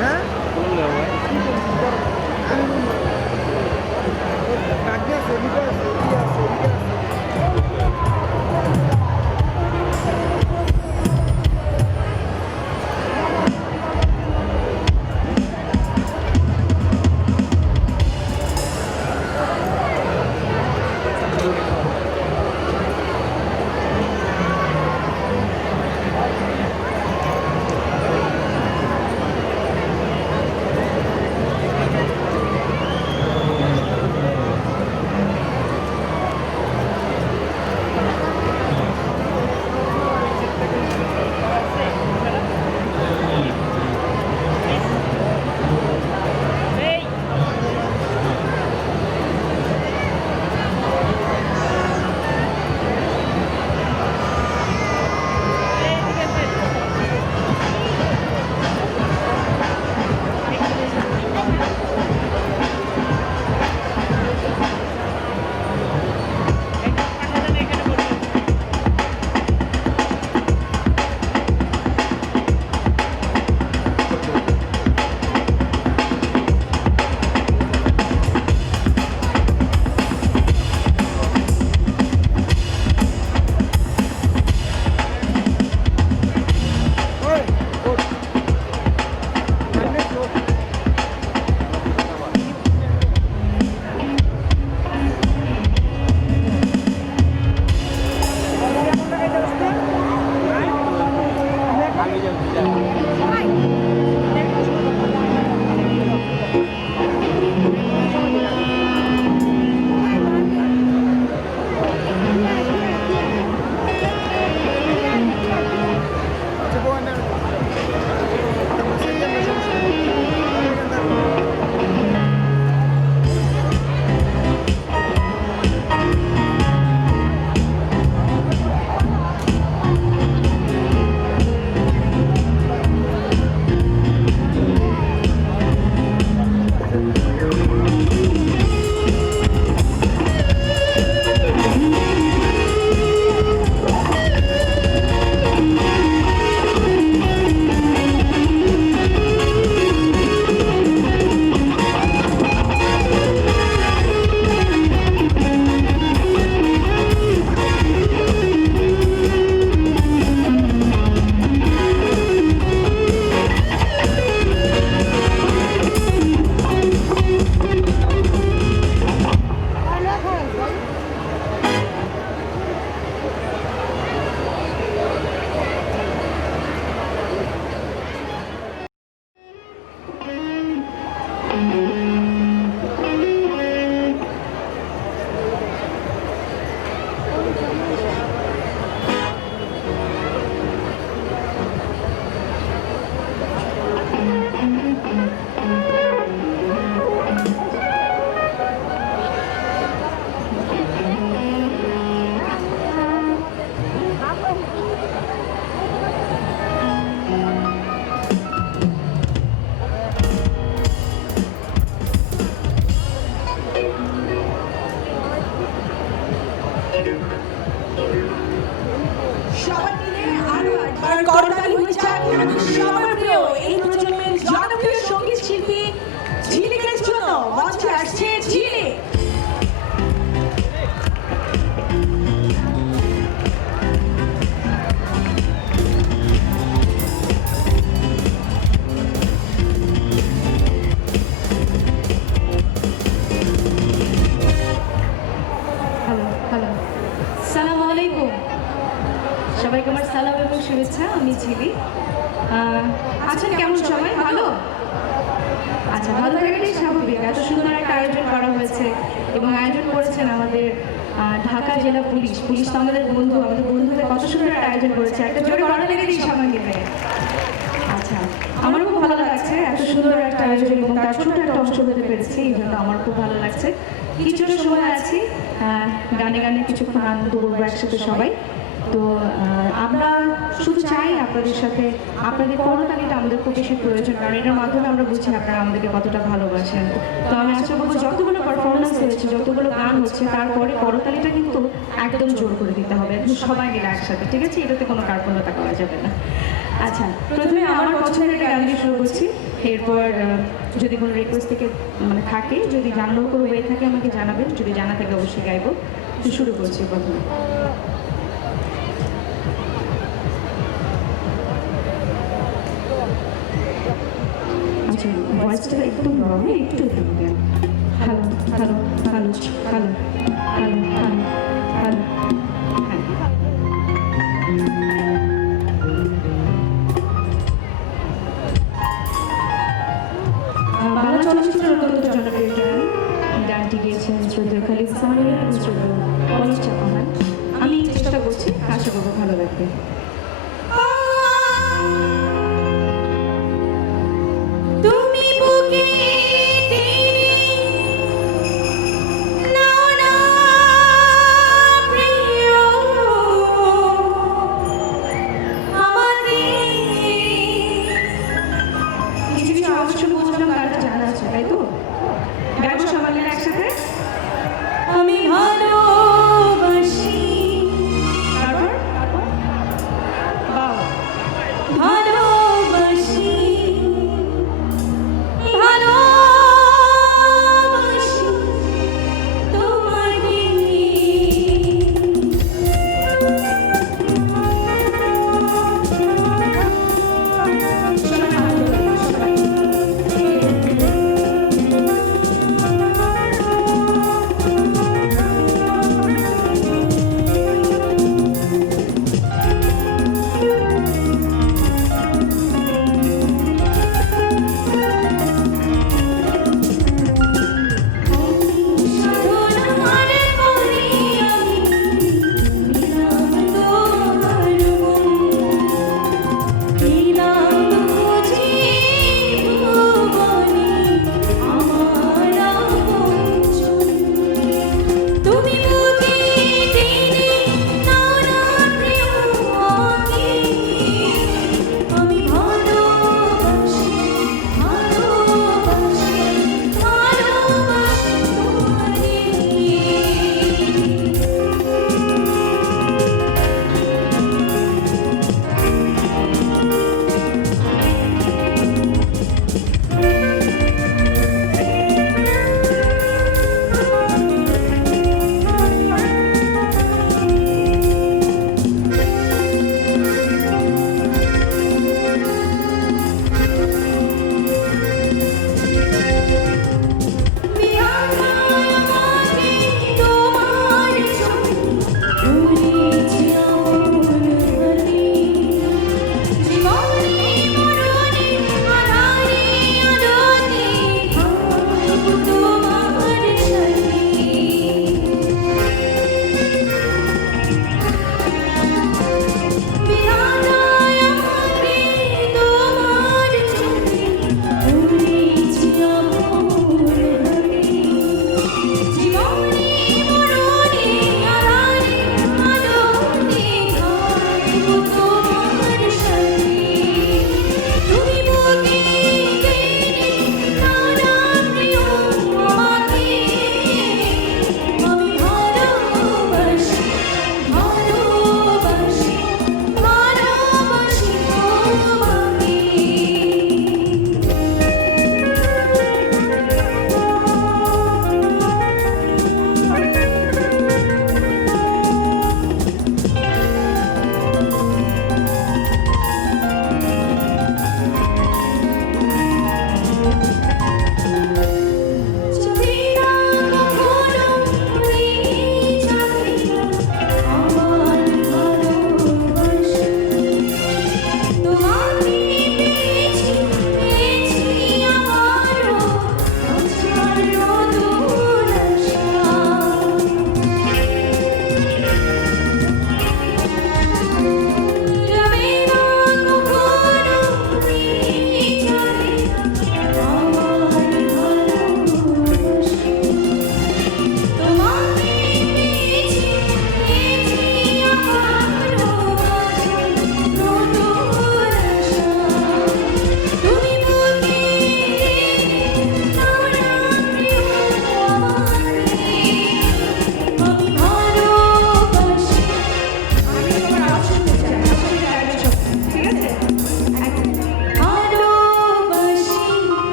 হ্যাঁ আমাদের সবার প্রিয় এই প্রজন্মের জনপ্রিয় সঙ্গীত শিল্পী ঝিলিকের জন্য মঞ্চে আসছে ঝিলিক। হ্যালো হ্যালো সালাম আলাইকুম সবাইকে আমার সালাম এবং শুভেচ্ছা। আমি ঝিলি। আছেন কেমন সবাই? ভালো? আচ্ছা, ভালো থাকাটাই স্বাভাবিক। এত সুন্দর একটা আয়োজন করা হয়েছে এবং আয়োজন করেছেন আমাদের ঢাকা জেলা পুলিশ। পুলিশ তো আমাদের বন্ধু, আমাদের বন্ধুদের কত সুন্দর একটা আয়োজন করেছে। একটা জোরে করা লেগে দিই সবাইকে মিলে। আচ্ছা, আমারও খুব ভালো লাগছে এত সুন্দর একটা আয়োজন এবং তার ছোট একটা অংশ হতে পেরেছি, এই জন্য আমার খুব ভালো লাগছে। কিছুটা সময় আছি, গানে গানে কিছুক্ষণ আনন্দ করবো একসাথে সবাই। তো আমরা শুধু চাই আপনাদের সাথে, আপনাদের করতালিটা আমাদের খুব বেশি প্রয়োজন, কারণ এটার মাধ্যমে আমরা বুঝি আপনারা আমাদেরকে কতটা ভালোবাসেন। তো আমি আশা করবো যতগুলো পারফরমেন্স হয়েছে, যতগুলো গান হচ্ছে, তারপরে করতালিটা কিন্তু একদম জোর করে দিতে হবে, একদম সবাই মিলে একসাথে, ঠিক আছে? এটাতে কোনো কার্পণ্যতা করা যাবে না। আচ্ছা, প্রথমে আমার পছন্দের একটা গান দিয়ে শুরু করছি। এরপর যদি কোনো রিকোয়েস্ট থেকে মানে থাকে, যদি জানানোর কোনো ওয়ে থাকে আমাকে জানাবেন, যদি জানা থাকে অবশ্যই গাইবো। তো শুরু করছি প্রথমে। আচ্ছা, ভয়েসটা একদম র, একটু দেন। Hello hello hello hello hello hello hello. Bangla চলচ্চিত্রের অত্যন্ত জনপ্রিয় একটা গান। গানটি গিয়েছেন শ্রদ্ধেয় খালিদ সামির এবং শ্রদ্ধেয় পলাশ চাপাহান। আমি চেষ্টা করছি, আশা করবো ভালো লাগবে। তুমি বুকে টেনে নাও না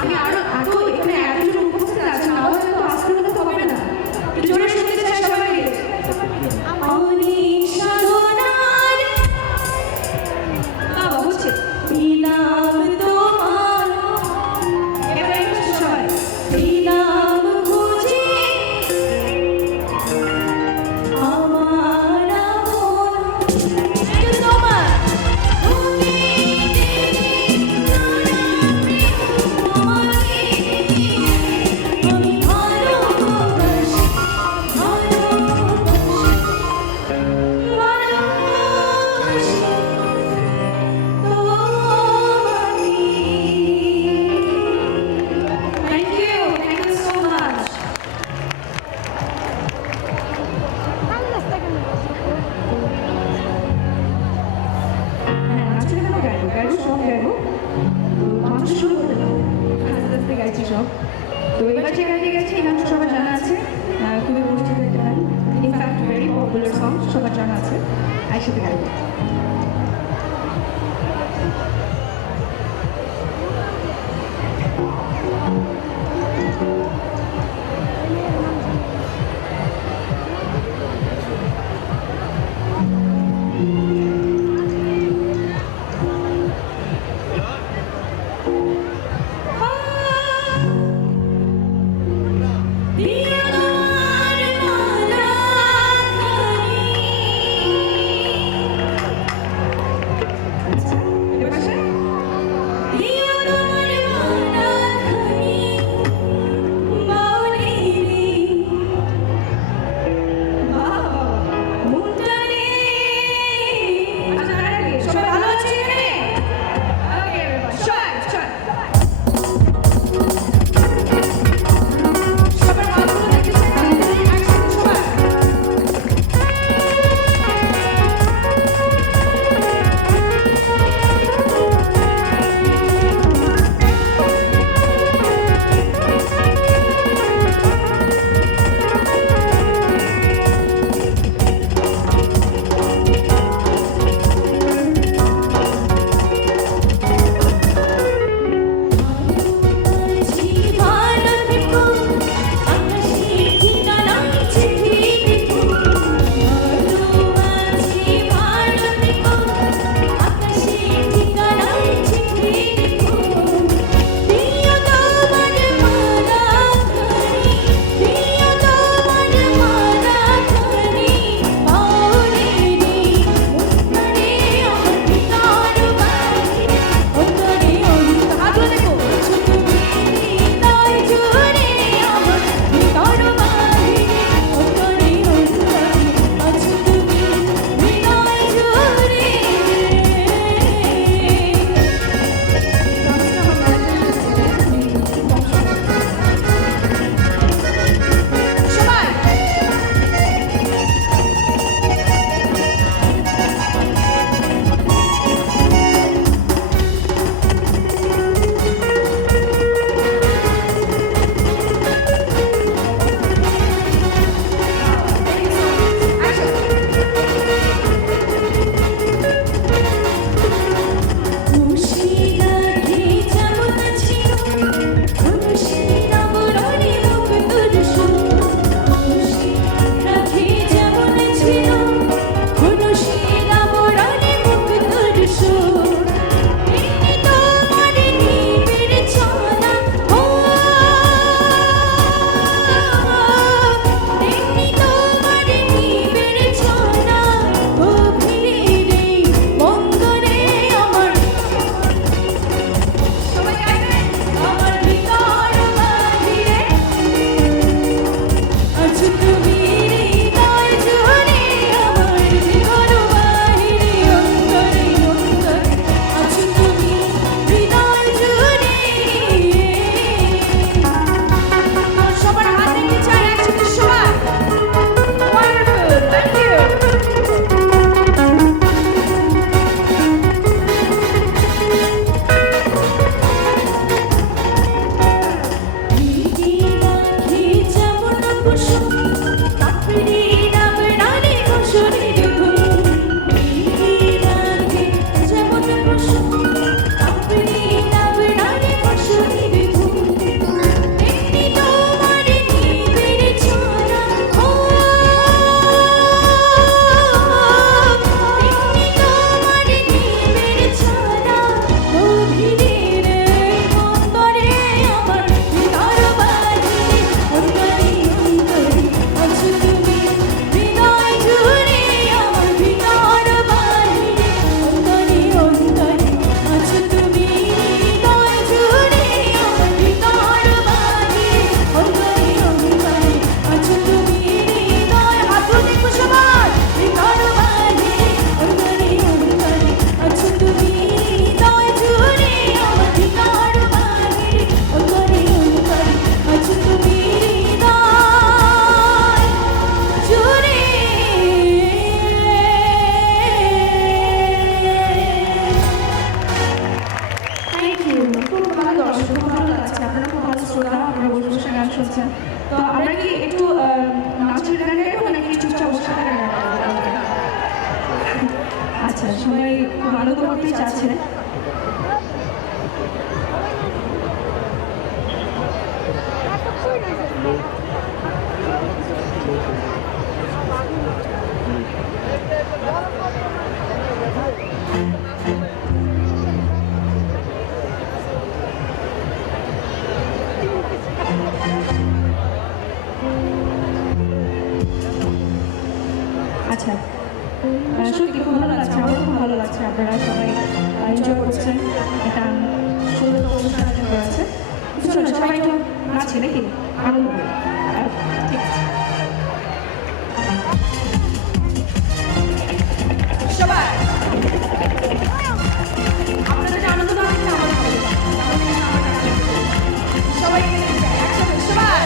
আমি আরো এখানে এতজন উপস্থিত আছেন, আওয়াজ তো আসতে হলে তো হবে না, একটু জোরে শুনতে চাই সবাই মিলে। অনেক সাধনার বাবা হচ্ছে দিলাম তোমার, এবার একটু সবাই দিলাম খুঁজে আমার আপন, একটু তোমার আমি ভালোবাসি Thank you so much. হ্যাঁ, আজকে কেন গাইবো সব গাইবো, তো মানুষ শুরু করে দাও, আস্তে আস্তে গাইছি সব। তো এবার যে গাইতে গেছি এই গানটা সবার জানা আছে, খুবই পরিচিত একটা গান, ইনফ্যাক্ট ভেরি পপুলার সং, সবার জানা আছে, একসাথে গাইবো। আচ্ছা, তো আমরা কি একটু নাচের গান গাইবো নাকি চুপচাপ বসে থাকার গান গাইবো? আচ্ছা, সবাই খুব আনন্দ করতে চাচ্ছে। আচ্ছা, সত্যি খুব ভালো লাগছে, আমার খুব ভালো লাগছে, আপনারা সবাই এনজয় করছেন, একটা সুন্দর অনুষ্ঠান আয়োজন করা আছে। চলো সবাই একটু নাচি নাকি, আনন্দ করি। ঠিক আছে সবাই, আপনারা যদি আনন্দ না করতে আমার ভালো লাগবে। সবাই একসাথে সবাই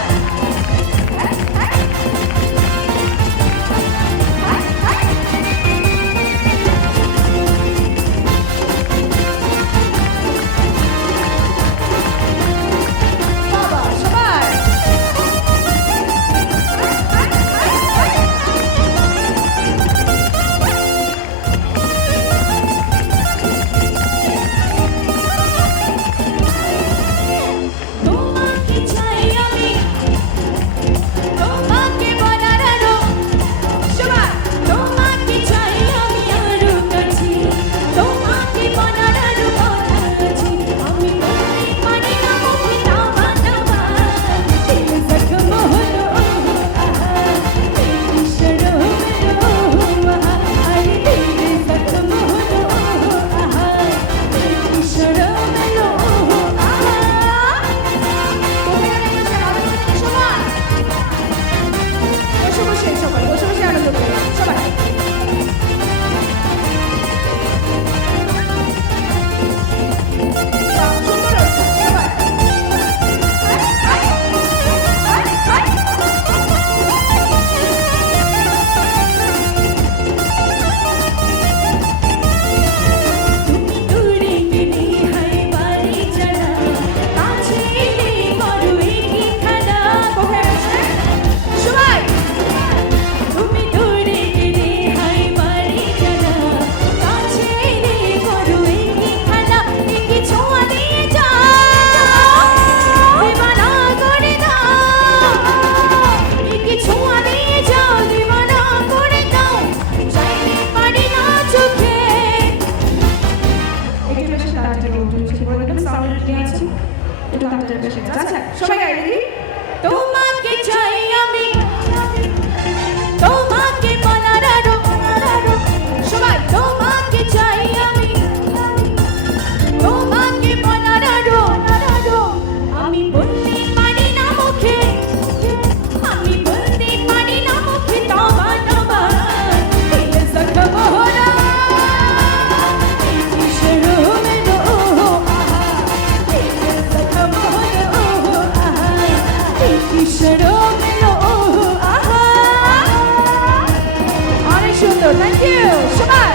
আচ্ছা সবাই রেডি? তোমাকে চাই আমি, তোমাকে বলার আরো, সবাই তোমাকে চাই আমি, তোমাকে বলার আরো, আমি বলতে পারি না মুখে, আমি বলতে পারি না মুখে, তবা তবা দিল জখম হলো, কিসের মেলো আহা, দিল জখম হলো আহা, কিসের মেলো আহা। অনেক সুন্দর, থ্যাংক ইউ সবাই।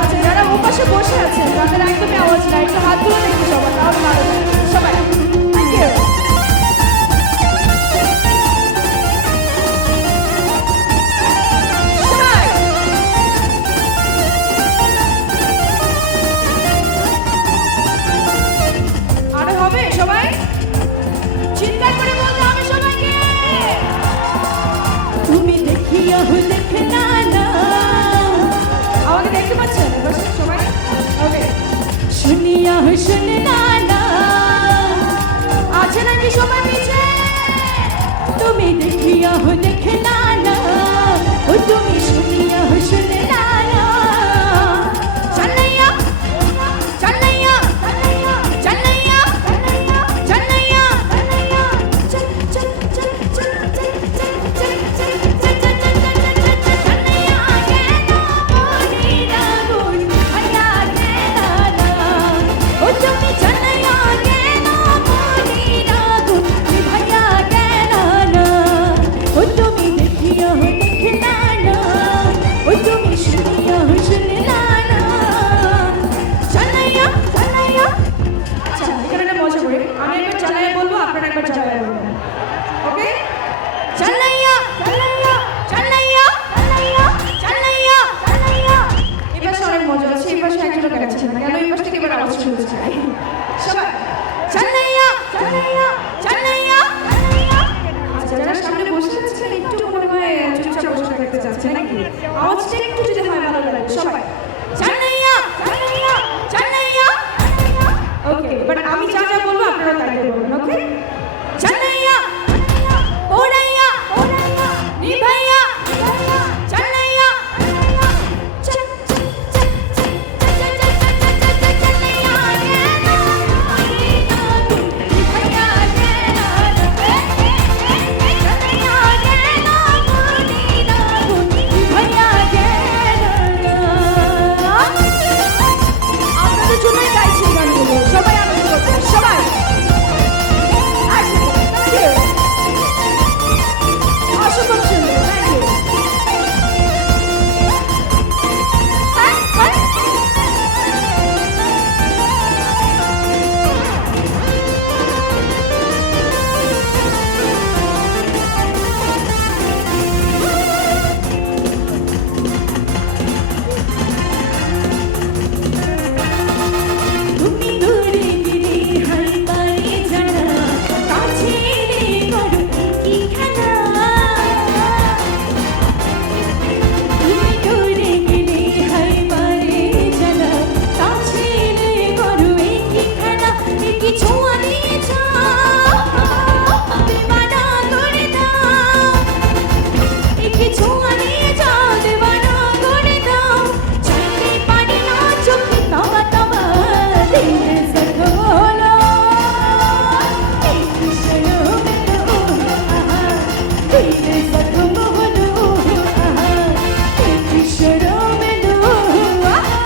আচ্ছা যারা ওপাশে বসে আছেন তাদের একদমই আওয়াজ নাই, একটু হাত তুলে দেখি সবাই, তাহলে ভালো লাগবে। সবাই থ্যাংক ইউ। সবাই আরে হবে সবাই চিৎকার করে বলতে হবে সবাইকে। তুমি দেখিয়া দেখনা না, আমাকে দেখতে পাচ্ছেন সবাই? ওকে, শুনিয়া শুনে না না, আছে নাকি সবাই পিছে? তুমি দেখিয়া দেখনা না, ও তুমি শুনিয়া শুনে না না, চালাইয়া চালাইয়া চালাইয়া চালাইয়া চল চল চল চল চল চল চল চল চল চল চালাইয়া কেন মনি রাগুন আয়া কেন না, ও তুমি চালাইয়া কেন মনি রাগুন ভাইয়া কেন না, ও তুমি সবাই জানাইয়া জানাইয়া জানাইয়া আচ্ছা যারা সামনে বসে আছেন একটু মনে হয় চুপচাপ বসে থাকতে চাচ্ছেন নাকি আওয়াজটা একটু যদি হয় ভালো লাগবে সবাই জানাইয়া জানাইয়া জানাইয়া ওকে বাট আমি যা যা বলবো আপনারা তাই তাই বলবেন ওকে জানাইয়া ওড়াইয়া ওড়াইয়া নিভাইয়া জানাইয়া আপনাদের জন্যই গাইছি এই গানগুলো সবাই আনন্দ করবেন সবাই অসম্ভব সুন্দর থ্যাংক ইউ তুমি দূরে গেলে হাই পারে জানা কাছে রে বড় কি খেলা তুমি দূরে গেলে হাই পারে জানা কাছে রে বড় কি খেলা কি ছোঁয়া নিয়ে যাও দেবানা করে দাও কি ছোঁয়া নিয়ে যাও দেবানা করে দাও চাইতে পারি না চোখে তামা তামা দিল জখম হলো এই কিশোর মেলো আহা দিল জখম হলো আহা এই কিশোর মেলো আহা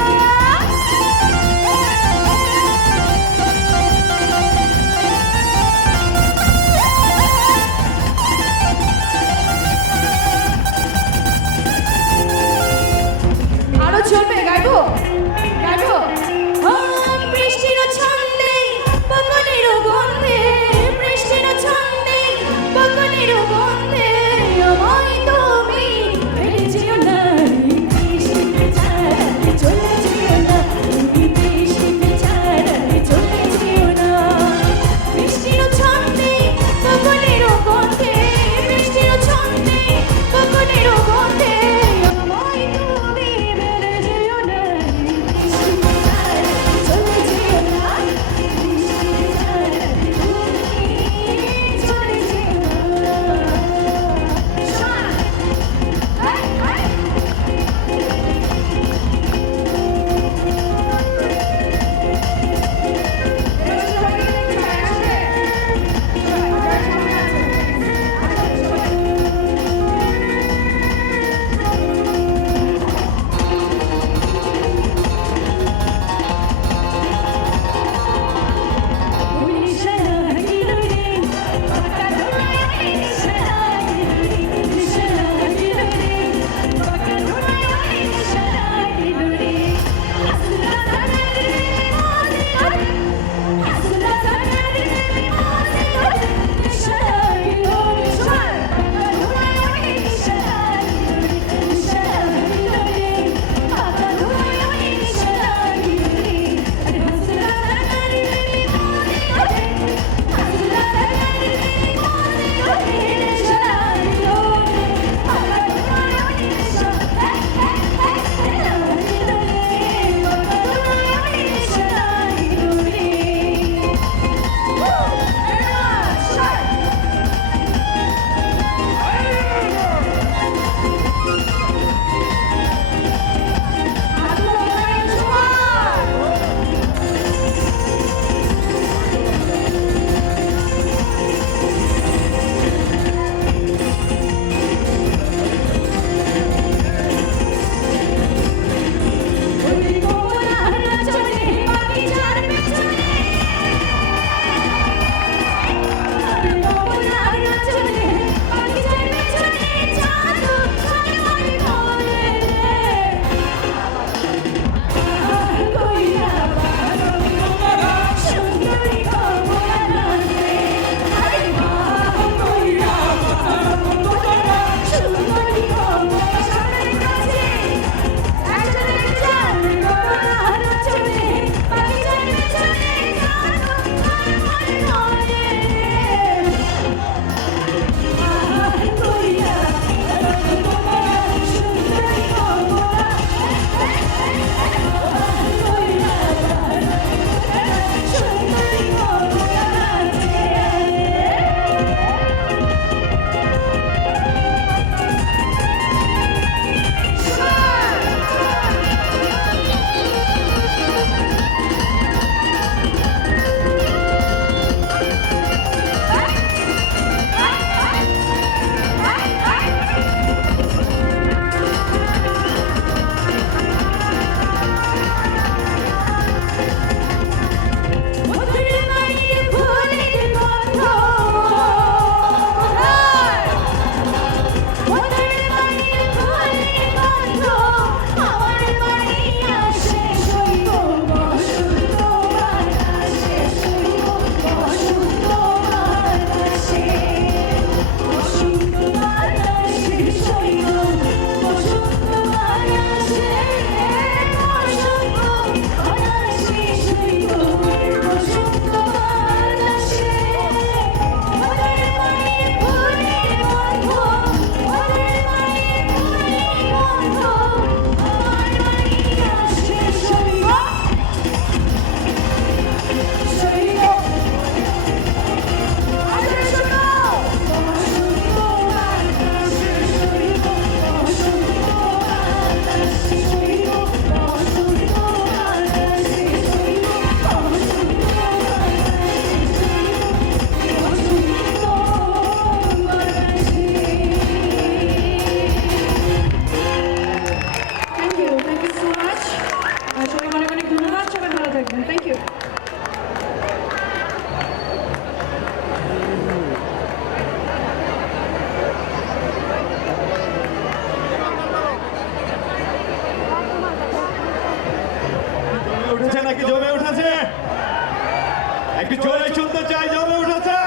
একটু জোরে শুনতে চাই, জমে উঠেছে।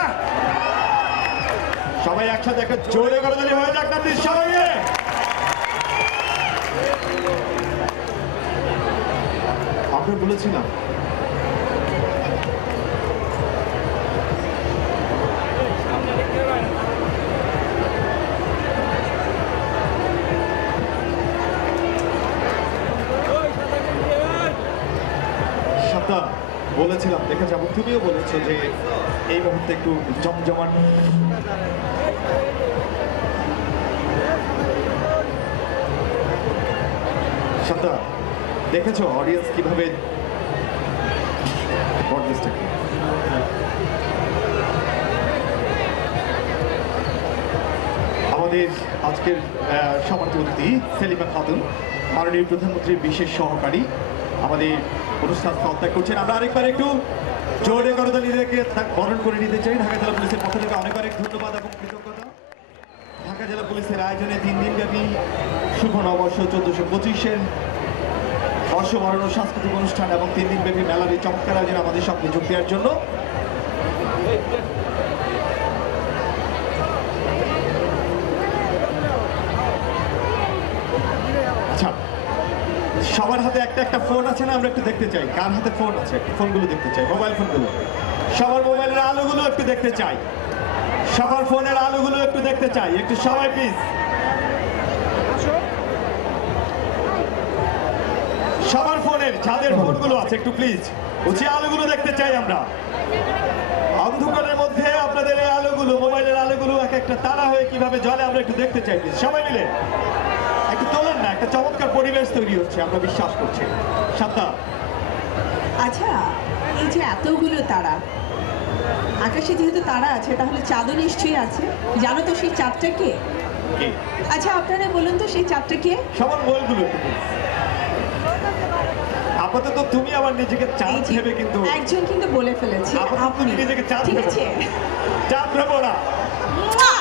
সবাই একসাথে একটা জোরে করে দিলে হয়ে যাক না, প্লিজ সবাই মিলে। আপনার বলেছিলাম সাদা, বলেছিলাম দেখে যাবো, তুমিও বলেছো যে এই মুহূর্তে একটু জমজমাট। সাদা, দেখেছো অডিয়েন্স কিভাবে broadcast-টা কি? আমাদের আজকের সমাজ অতিথি সেলিমা খাতুন, মাননীয় প্রধানমন্ত্রীর বিশেষ সহকারী, আমাদের অনুষ্ঠান ত্যাগ করছেন। আমরা আরেকবার একটু জোরে করতালিদেরকে বরণ করে নিতে চাই। ঢাকা জেলা পুলিশের পক্ষ থেকে অনেক অনেক ধন্যবাদ এবং কৃতজ্ঞতা। ঢাকা জেলা পুলিশের আয়োজনে 3 দিনব্যাপী শুভ নববর্ষ 1425-এর বর্ষবরণ ও সাংস্কৃতিক অনুষ্ঠান এবং 3 দিনব্যাপী মেলার এই চমৎকার আয়োজনে আমাদের সঙ্গে যোগ দেওয়ার জন্য আচ্ছা, সবার হাতে একটা একটা ফোন আছে না? আমরা একটু দেখতে চাই কার হাতে ফোন আছে, ফোনগুলো দেখতে চাই, মোবাইল ফোনগুলো। সবার মোবাইলের আলোগুলো একটু দেখতে চাই, সবার ফোনের আলোগুলো একটু দেখতে চাই, একটু সবাই প্লিজ। সবার ফোনের যাদের ফোনগুলো আছে একটু প্লিজ উঁচু আলোগুলো দেখতে চাই আমরা। অন্ধকারের মধ্যে আপনাদের এই আলোগুলো, মোবাইলের আলোগুলো এক একটা তারা হয়ে কিভাবে জ্বলে আমরা একটু দেখতে চাই প্লিজ। সবাই মিলে একটু তোলেন না, একটা চমৎকার পরিবেশ তৈরি হচ্ছে, আমরা বিশ্বাস করছি। সাদা, আচ্ছা, এই যে এতগুলো তারা, আকাশে যেহেতু তারা আছে তাহলে চাঁদও নিশ্চয়ই আছে। জানো তো সেই চাঁদটা কে? কি? আচ্ছা আপনারা বলুন তো সেই চাঁদটা কে? সবার মোবাইলগুলো একটু please। আপাতত তুমি আবার নিজেকে চাঁদ এই যে, ভেবে কিন্তু একজন কিন্তু বলে ফেলেছে আপাতত আপনি। তুমি নিজেকে চাঁদ ঠিক ভেবো। আছে, চাঁদ ভেবো না। মুয়া!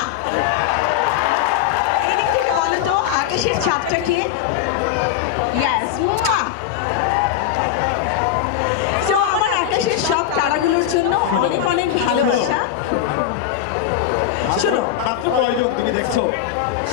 এদিক থেকে বলো তো আকাশের চাঁদটা কে? ইয়েস, তো আমার আকাশের সব তারাগুলোর জন্য অনেক অনেক ভালোবাসা। শোনো, মাত্র কয়জন তুমি দেখছো?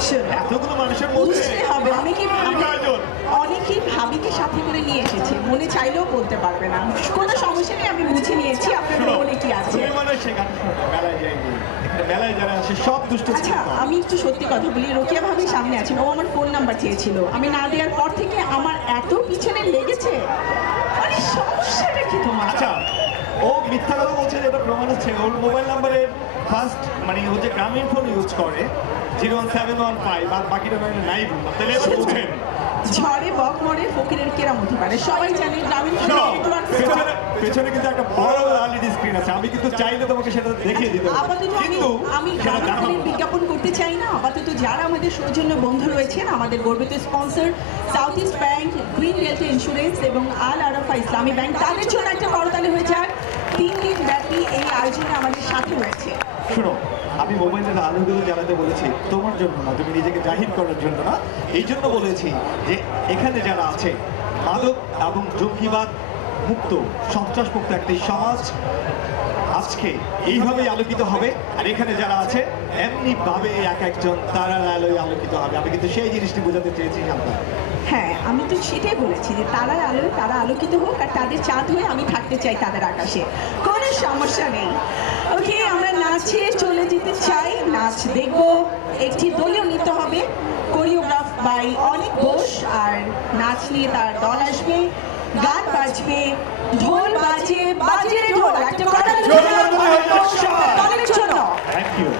শোনো, এতগুলো মানুষের মধ্যে বুঝতে হবে অনেকেই কয়জন? অনেকেই ভাবিকে সাথে করে নিয়ে এসেছে, মনে চাইলেও বলতে পারবে না। কোনো সমস্যা নেই, আমি বুঝে নিয়েছি আপনাদের মনে কি আছে। তুমি মনে হয় সে গান শোনো, মেলায় যাইনি। এখানে মেলায় যারা আসে সব দুষ্ট ছিল। আচ্ছা আমি একটু সত্যি কথা বলি, রোকেয়া ভাবি সামনে আছেন, ও আমার ফোন নাম্বার চেয়েছিল, আমি না দেওয়ার পর থেকে আমার এত পিছনে লেগেছে। মানে সমস্যাটা কি তোমার? আচ্ছা, ও মিথ্যা কথা বলছে, যেটা প্রমাণ হচ্ছে ওর মোবাইল নাম্বারের ফার্স্ট মানে ও যে গ্রামীণ ফোন ইউজ করে 01715 আর বাকিটা মানে নাই বললাম, তাহলে এবার বুঝেন। ঝড়ে বক মরে ফকিরের কেরাম হতে পারে, সবাই জানে গ্রামীণ শোনো, নেটওয়ার্ক। পেছনে কিন্তু একটা বড় এলইডি স্ক্রিন আছে, আমি কিন্তু চাইলে তোমাকে সেটা দেখিয়ে দিতে পারি, আপাতত কিন্তু আমি সেটা গ্রামীণ দেখাবো ফোনের না। বিজ্ঞাপন করতে চাই না। আপাতত যারা আমাদের সৌজন্য বন্ধু রয়েছেন, আমাদের গর্বিত sponsor south east bank, green railway insurance এবং আল আরাফা ইসলামী ব্যাংক, তাদের জন্য একটা করতালি হয়ে যাক। 3 দিন ব্যাপী এই আয়োজনে আমাদের সাথে রয়েছে। শোনো, আমি মোবাইলের আলোগুলো জ্বালাতে বলেছি তোমার জন্য না, তুমি নিজেকে জাহির করার জন্য না, এই জন্য বলেছি যে এখানে যারা আছে মাদক এবং জঙ্গিবাদ মুক্ত, সন্ত্রাস মুক্ত একটি সমাজ আজকে এইভাবেই আলোকিত হবে। আর এখানে যারা আছে এমনি ভাবে এক একজন তারার আলোয় আলোকিত হবে। আমি কিন্তু সেই জিনিসটি বোঝাতে চেয়েছি আমরা। হ্যাঁ, আমি তো সেটাই বলেছি যে তারার আলোয় তারা আলোকিত হোক আর তাদের চাঁদ হয়ে আমি থাকতে চাই তাদের আকাশে, কোনো সমস্যা নেই। ওকে, আমরা নাচে চলে যেতে চাই, নাচ দেখবো। একটি দলীয় নৃত্য হবে, কোরিওগ্রাফ বাই অনেক ঘোষ, আর নাচ নিয়ে তার দল আসবে, গান বাজবে, ঢোল বাজে, বাজে রে ঢোল, একটা কথা দলের জন্য। Thank you.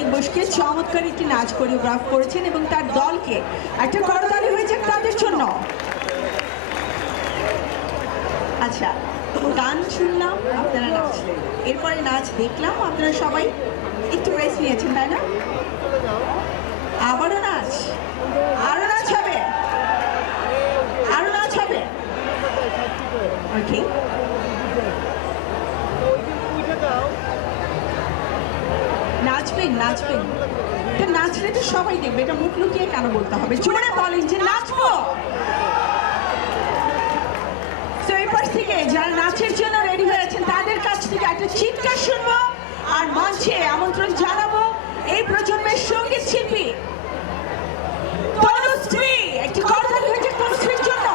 মানিক বসুকে চমৎকার একটি নাচ কোরিওগ্রাফ করেছেন এবং তার দলকে একটা করতালি হয়েছে তাদের জন্য। আচ্ছা, গান শুনলাম, আপনারা নাচলেন, এরপরে নাচ দেখলাম, আপনারা সবাই একটু রেস্ট নিয়েছেন, তাই না? আবারও নাচ, আরো নাচ হবে, আরো নাচ হবে। ওকে, নাচবেন নাচবেন, এটা নাচলে তো সবাই দেখবে, এটা মুখ লুকিয়ে কেন বলতে হবে? জোরে বলেন যে নাচবো। তো এরপর থেকে যারা নাচের জন্য রেডি হয়ে আছেন তাদের কাছ থেকে একটা চিৎকার শুনবো আর মঞ্চে আমন্ত্রণ জানাবো এই প্রজন্মের সঙ্গীত শিল্পী তনুশ্রী। একটি করতালি হয়েছে তনুশ্রীর জন্য।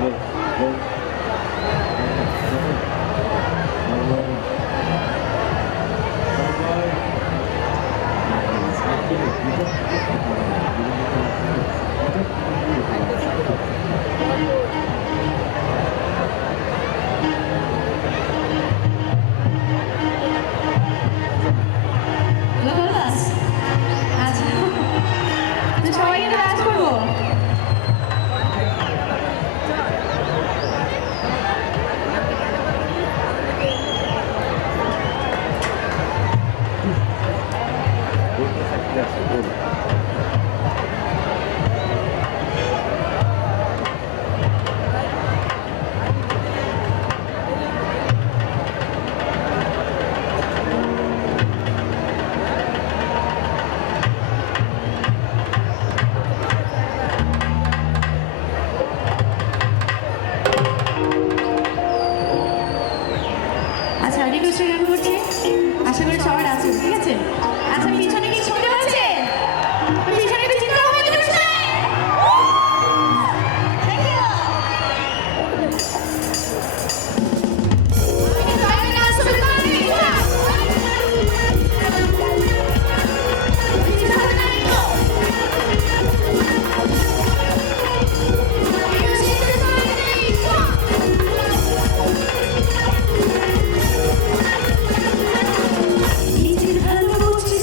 লোকাল বাস আচ্ছা তো সবাই কিন্তু কাজ করবো আচ্ছা রিকোয়েস্ট গান করছি আশা করি সবার আছে ঠিক আছে আচ্ছা পিছনে কি শুনতে পাচ্ছে পিছনে একটু চিন্তা হবে তো পিছনে থ্যাংক ইউ নিজের ভালো বুঝছি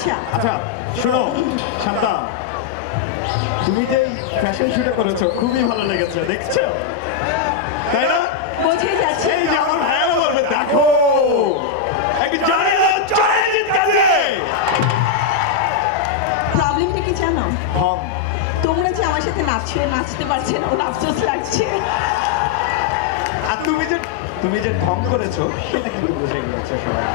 আচ্ছা আচ্ছা শোনো শান্তা, তুমি যে ফ্যাশন শুটে করেছো খুবই ভালো লেগেছে, দেখছো তাই না? বোঝাই যাচ্ছে এই যে আমার ভাইয়া বলবে দেখো একটু জানে না চলে জিতকাছে প্রবলেমটা কি জানো? ঢং। তোমরা যে আমার সাথে নাচছো, নাচতে পারছে না, ওর আফসোস লাগছে। আর তুমি যে ঢং করেছো সেটা কিন্তু বুঝে গিয়েছে সবাই।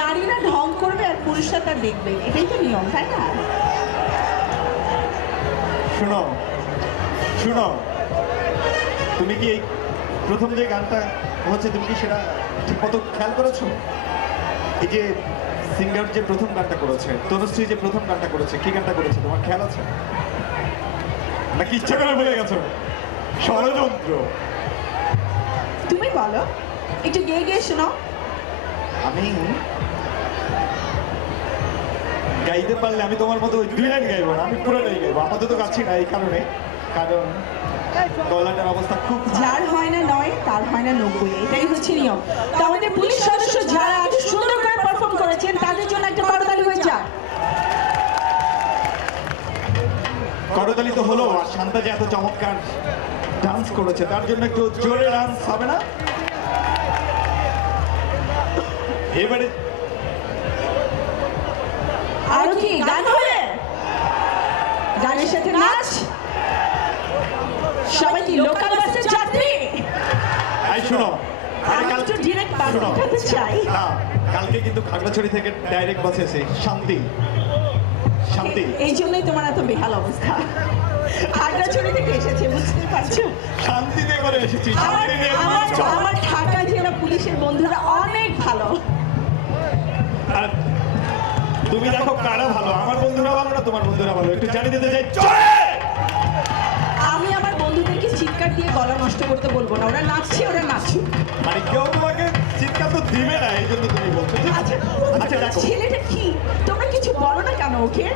নারীরা ঢং করবে আর পুরুষরা তার দেখবে, এটাই তো নিয়ম, তাই না? শোনো শোনো, তুমি কি এই প্রথম যে গানটা হচ্ছে তুমি কি সেটা ঠিক মতো খেয়াল করেছো? এই যে সিঙ্গার যে প্রথম গানটা করেছে, তনুশ্রী যে প্রথম গানটা করেছে, কি গানটা করেছে তোমার খেয়াল আছে নাকি ইচ্ছা করে বলে গেছো? ষড়যন্ত্র। তুমি বলো, একটু গেয়ে গিয়ে শোনো। আমি গাইতে পারলে আমি তোমার মতো ওই 2 লাইন গাইবো না, আমি পুরোটাই গাইবো। আপাতত গাচ্ছি না এই কারণে, কারণ গলাটার অবস্থা খুব যার হয় না 9 তার হয় না 90, এটাই হচ্ছে নিয়ম। তো আমাদের পুলিশ সদস্য যারা এত সুন্দর করে পারফর্ম করেছেন তাদের জন্য একটা করতালি হয়ে যাক। করতালি তো হলো, আর শান্তা যে এত চমৎকার ডান্স করেছে তার জন্য একটু জোরে ডান্স হবে না? এবারে আর কি গান হবে? গানের সাথে নাচ। সবাই কি লোকাল বাসের যাত্রী? এই শোনো, আরে আমি কাল একটু ডিরেক্ট বাস শোনো, উঠাতে চাই। না, কালকে কিন্তু খাগড়াছড়ি থেকে ডাইরেক্ট বাস এসে শান্তি শান্তি এই জন্যই তোমার এত বেহাল অবস্থা। খাগড়াছড়ি থেকে এসেছে, বুঝতে পারছো? শান্তিতে করে এসেছি, আমার শান্তি নিয়ে আমার বলছো। আমার ঢাকা জেলা পুলিশের বন্ধুরা অনেক ভালো। আর তুমি দেখো কারা ভালো, আমার বন্ধুরা ভালো না তোমার বন্ধুরা ভালো, একটু জানিয়ে দিতে চাই চলে। আমি আমার বন্ধুদেরকে চিৎকার দিয়ে গলা নষ্ট করতে বলবো না, ওরা নাচছে, ওরা নাচুক। মানে কেউ তোমাকে চিৎকার তো দিবে না, এই জন্য তুমি বলছো, ঠিক আছে? আচ্ছা দেখো, ছেলেটা কি, তোমরা কিছু বলো না কেন ওকে?